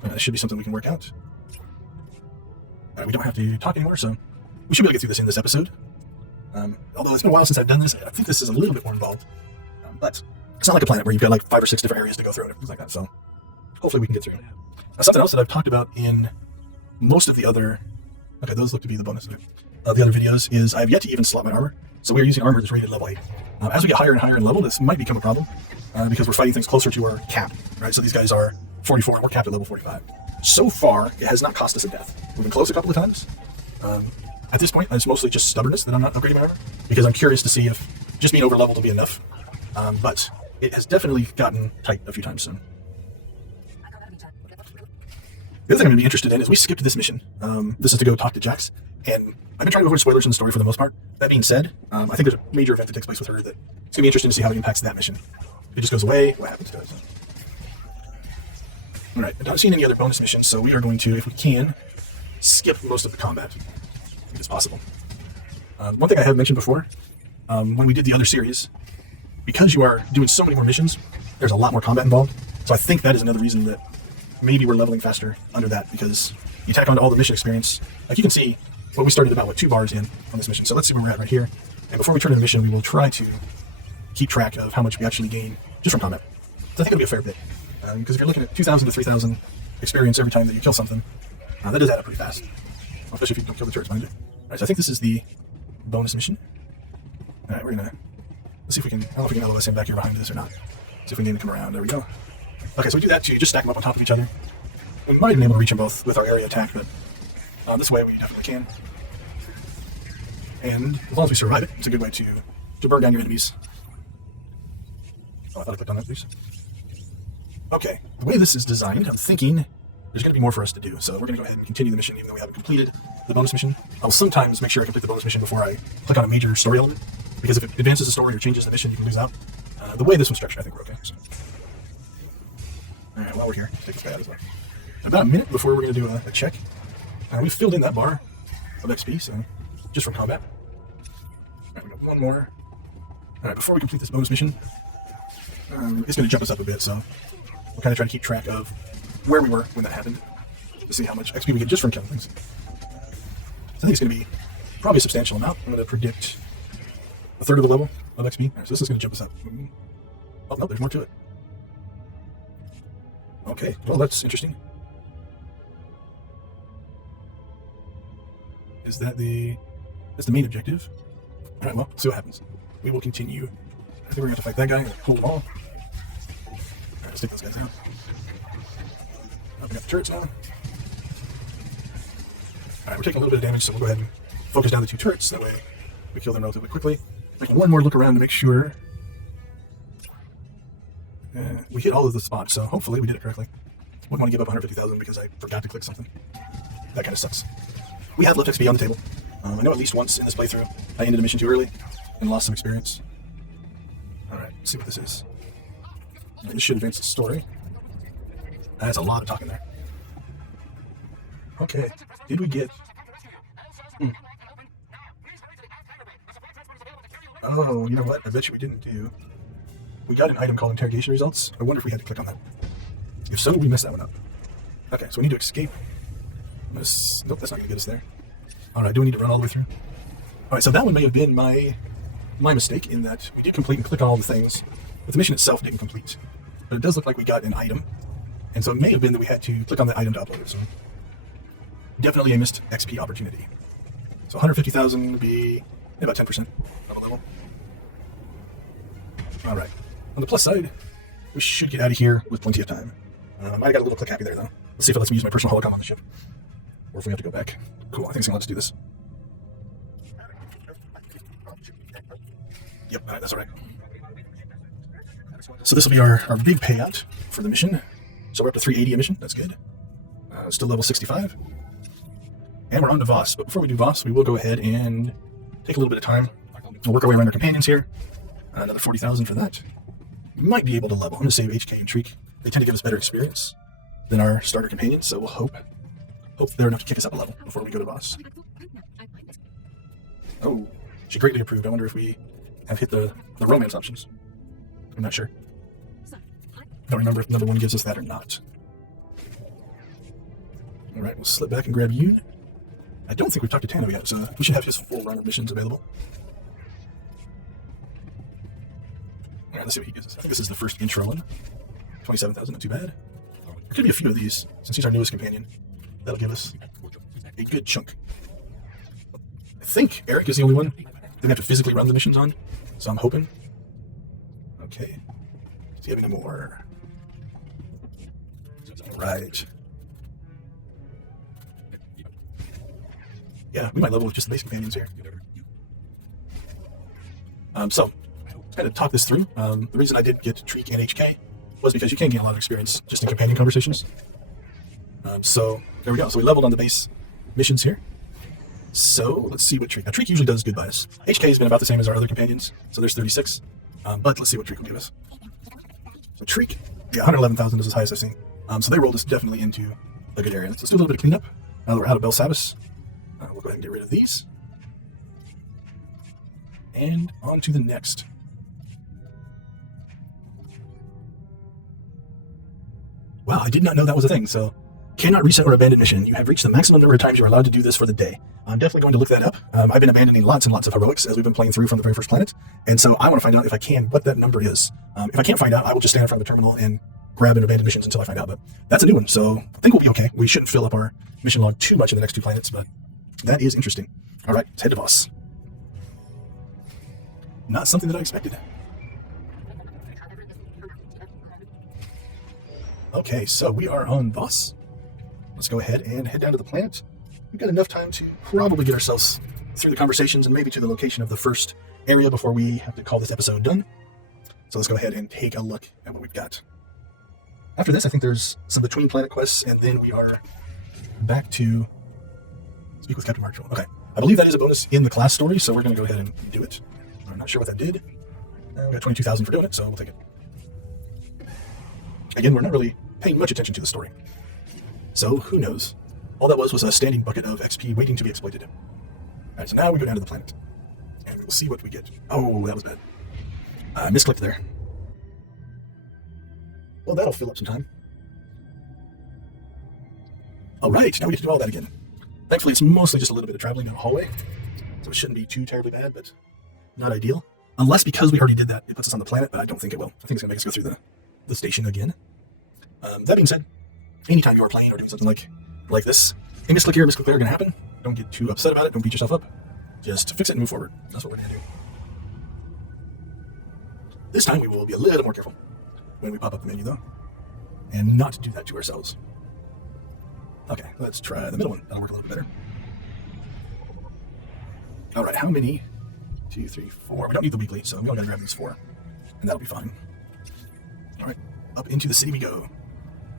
This should be something we can work out. We don't have to talk anymore, so we should be able to get through this in this episode. Although it's been a while since I've done this, I think this is a little bit more involved. But it's not like a planet where you've got like 5 or 6 different areas to go through and everything like that, so hopefully we can get through it. Something else that I've talked about in most of the other... Okay, those look to be the bonus. The other videos is I have yet to even slot my armor. So we're using armor that's rated level 8. As we get higher and higher in level, this might become a problem because we're fighting things closer to our cap, right? So these guys are 44 and we're capped at level 45. So far, it has not cost us a death. We've been close a couple of times. At this point, it's mostly just stubbornness that I'm not upgrading my armor because I'm curious to see if just being over leveled will be enough. But it has definitely gotten tight a few times soon. The other thing I'm going to be interested in is we skipped this mission. This is to go talk to Jax, and I've been trying to avoid spoilers in the story for the most part. That being said, I think there's a major event that takes place with her that it's going to be interesting to see how it impacts that mission. If it just goes away, what happens to it? Alright, I don't see any other bonus missions, so we are going to, if we can, skip most of the combat, if it's possible. One thing I have mentioned before, when we did the other series, because you are doing so many more missions, there's a lot more combat involved, so I think that is another reason that maybe we're leveling faster under that, because you tack onto all the mission experience. Like you can see, well, we started about, 2 bars in on this mission, so let's see where we're at right here. And before we turn to the mission, we will try to keep track of how much we actually gain just from combat. So I think it'll be a fair bit. Because if you're looking at 2,000 to 3,000 experience every time that you kill something, that does add up pretty fast. Especially if you don't kill the turrets behind you. Alright, so I think this is the bonus mission. Alright, we're gonna... Let's see if we can... I don't know if we can LOS him back here behind this or not. See if we can get him to come around. There we go. Okay, so we do that too. You just stack them up on top of each other. We might have been able to reach them both with our area attack, but this way we definitely can. And as long as we survive it, it's a good way to burn down your enemies. Oh, I thought I clicked on that, please. Okay, the way this is designed, I'm thinking there's going to be more for us to do. So we're going to go ahead and continue the mission, even though we haven't completed the bonus mission. I'll sometimes make sure I complete the bonus mission before I click on a major story element, because if it advances the story or changes the mission, you can lose out. The way this one's structured, I think we're okay. So. Alright, while we're here, let's take this guy out as well. About a minute before we're going to do a check. We've filled in that bar of XP, so just from combat. Alright, we got one more. Alright, before we complete this bonus mission, it's going to jump us up a bit, so we'll kind of try to keep track of where we were when that happened to see how much XP we get just from killing things. So I think it's going to be probably a substantial amount. I'm going to predict a third of the level of XP. Right, so this is going to jump us up. Oh, no, there's more to it. Okay, well, that's interesting. Is that that's the main objective? Alright, well, see what happens. We will continue. I think we're going to have to fight that guy and hold them all. Alright, let's take those guys out. We got the turrets now. Alright, we're taking a little bit of damage, so we'll go ahead and focus down the 2 turrets. That way we kill them relatively quickly. Making one more look around to make sure we hit all of the spots, so hopefully we did it correctly. Wouldn't want to give up 150,000 because I forgot to click something. That kind of sucks. We have left XP on the table. I know at least once in this playthrough I ended a mission too early and lost some experience. Alright, let's see what this is. This should advance the story. That's a lot of talking there. Okay, did we get... Oh, you know what? I bet you we didn't do... We got an item called interrogation results. I wonder if we had to click on that. If so, we messed that one up. Okay, so we need to escape. Nope, that's not going to get us there. Alright, do we need to run all the way through? Alright, so that one may have been my mistake in that we did complete and click on all the things, but the mission itself didn't complete. But it does look like we got an item, and so it may have been that we had to click on the item to upload it. So definitely a missed XP opportunity. So 150,000 would be about 10% of a level. Alright, on the plus side, we should get out of here with plenty of time. I got a little click happy there though. Let's see if it lets me use my personal holocom on the ship. Or if we have to go back. Cool, I think it's going to let us do this. Yep, that's alright. So this will be our big payout for the mission. So we're up to 380 emission. That's good. Still level 65. And we're on to Voss. But before we do Voss, we will go ahead and take a little bit of time. We'll work our way around our companions here. Another 40,000 for that. We might be able to level. I'm going to save HK and Treek. They tend to give us better experience than our starter companions, so we'll hope they're enough to kick us up a level before we go to Voss. Oh, she greatly improved. I wonder if we have hit the romance options. I'm not sure. Don't remember if number 1 gives us that or not. Alright, we'll slip back and grab Yoon. I don't think we've talked to Tano yet, so we should have his full run of missions available. Alright, let's see what he gives us. I think this is the first intro one. 27,000, not too bad. There could be a few of these, since he's our newest companion. That'll give us a good chunk. I think Eric is the only one that we have to physically run the missions on, so I'm hoping. Okay. Does he have any more? Right. Yeah, we might level with just the base companions here. So, let's kind of talk this through. The reason I did get Treek and HK was because you can gain a lot of experience just in companion conversations. So, there we go. So we leveled on the base missions here. So, let's see what Treek... Now, Treek usually does good by us. HK has been about the same as our other companions, so there's 36. But let's see what Treek will give us. So Treek, yeah, 111,000 is as high as I've seen. So they rolled us definitely into a good area. Let's do a little bit of cleanup. Now that we're out of Bel Savis, we'll go ahead and get rid of these. And on to the next. Wow, I did not know that was a thing. So, cannot reset or abandon mission. You have reached the maximum number of times you are allowed to do this for the day. I'm definitely going to look that up. I've been abandoning lots and lots of heroics as we've been playing through from the very first planet. And so I want to find out if I can, what that number is. If I can't find out, I will just stand in front of the terminal and grab and abandon missions until I find out. But that's a new one, so I think we'll be okay. We shouldn't fill up our mission log too much in the next 2 planets, but that is interesting. All right, let's head to Voss. Not something that I expected. Okay, so we are on Voss. Let's go ahead and head down to the planet. We've got enough time to probably get ourselves through the conversations and maybe to the location of the first area before we have to call this episode done. So let's go ahead and take a look at what we've got. After this, I think there's some between planet quests, and then we are back to speak with Captain Marshall. Okay, I believe that is a bonus in the class story, so we're going to go ahead and do it. I'm not sure what that did. We got 22,000 for doing it, so we'll take it. Again, we're not really paying much attention to the story. So, who knows? All that was a standing bucket of XP waiting to be exploited. Alright, so now we go down to the planet. And we will see what we get. Oh, that was bad. I misclicked there. Well, that'll fill up some time. Alright, now we get to do all that again. Thankfully, it's mostly just a little bit of traveling down a hallway. So it shouldn't be too terribly bad, but not ideal. Unless, because we already did that, it puts us on the planet, but I don't think it will. I think it's going to make us go through the station again. That being said, anytime you are playing or doing something like this, a misclick here, misclick there are going to happen. Don't get too upset about it. Don't beat yourself up. Just fix it and move forward. That's what we're going to do. This time we will be a little more careful when we pop up the menu, though, and not do that to ourselves. Okay, let's try the middle one. That'll work a little bit better. All right, how many? 2, 3, 4. We don't need the weekly, so we only got to grab these 4, and that'll be fine. All right, up into the city we go.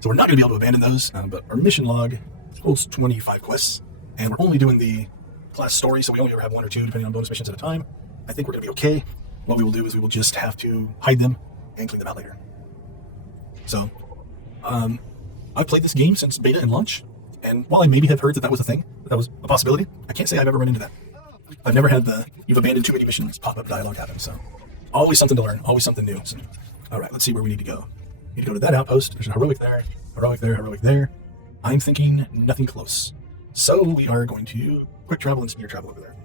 So we're not going to be able to abandon those, but our mission log holds 25 quests, and we're only doing the class story, so we only ever have 1 or 2, depending on bonus missions at a time. I think we're going to be okay. What we will do is we will just have to hide them and clean them out later. So, I've played this game since beta and launch, and while I maybe have heard that was a thing, that was a possibility, I can't say I've ever run into that. I've never had the "you've abandoned too many missions" pop-up dialogue happen, so always something to learn, always something new. So, all right, let's see where we need to go. We need to go to that outpost. There's a heroic there, heroic there, heroic there. I'm thinking nothing close. So we are going to quick travel and spear travel over there.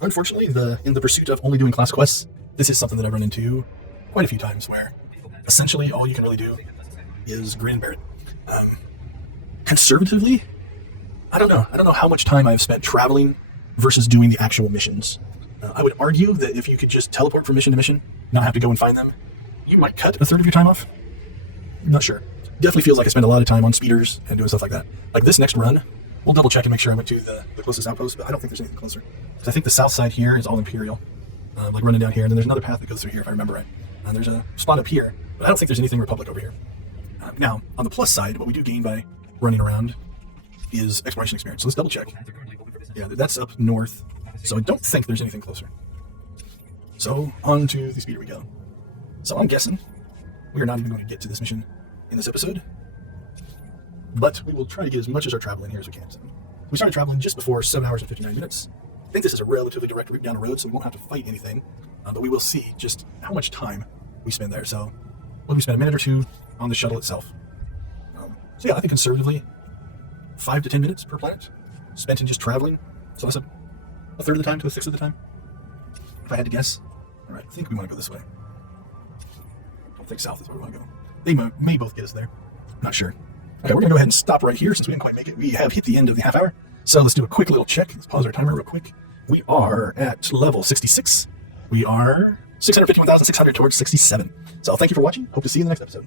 Unfortunately, in the pursuit of only doing class quests, this is something that I've run into quite a few times where essentially all you can really do is grin and bear it. Conservatively, I don't know how much time I've spent traveling versus doing the actual missions. I would argue that if you could just teleport from mission to mission, not have to go and find them, you might cut a third of your time off. I'm not sure. Definitely feels like I spend a lot of time on speeders and doing stuff like that. Like this next run, we'll double check and make sure I went to the closest outpost, but I don't think there's anything closer. Because I think the south side here is all Imperial. Like running down here, and then there's another path that goes through here if I remember right. There's a spot up here, but I don't think there's anything Republic over here. Now, on the plus side, what we do gain by running around is exploration experience. So let's double check. Yeah, that's up north, so I don't think there's anything closer. So on to the speeder we go. So I'm guessing we are not even going to get to this mission in this episode, but we will try to get as much as our travel in here as we can. So we started traveling just before 7 hours and 59 minutes. I think this is a relatively direct route down the road, so we won't have to fight anything, but we will see just how much time we spend there. So we'll spend a minute or two on the shuttle itself. So yeah, I think conservatively 5 to 10 minutes per planet spent in just traveling. So that's a third of the time to a sixth of the time, if I had to guess. All right, I think we want to go this way. I don't think south is where we want to go. They may both get us there. Not sure. Okay, we're going to go ahead and stop right here since we didn't quite make it. We have hit the end of the half hour. So let's do a quick little check. Let's pause our timer real quick. We are at level 66. We are 651,600 towards 67. So thank you for watching. Hope to see you in the next episode.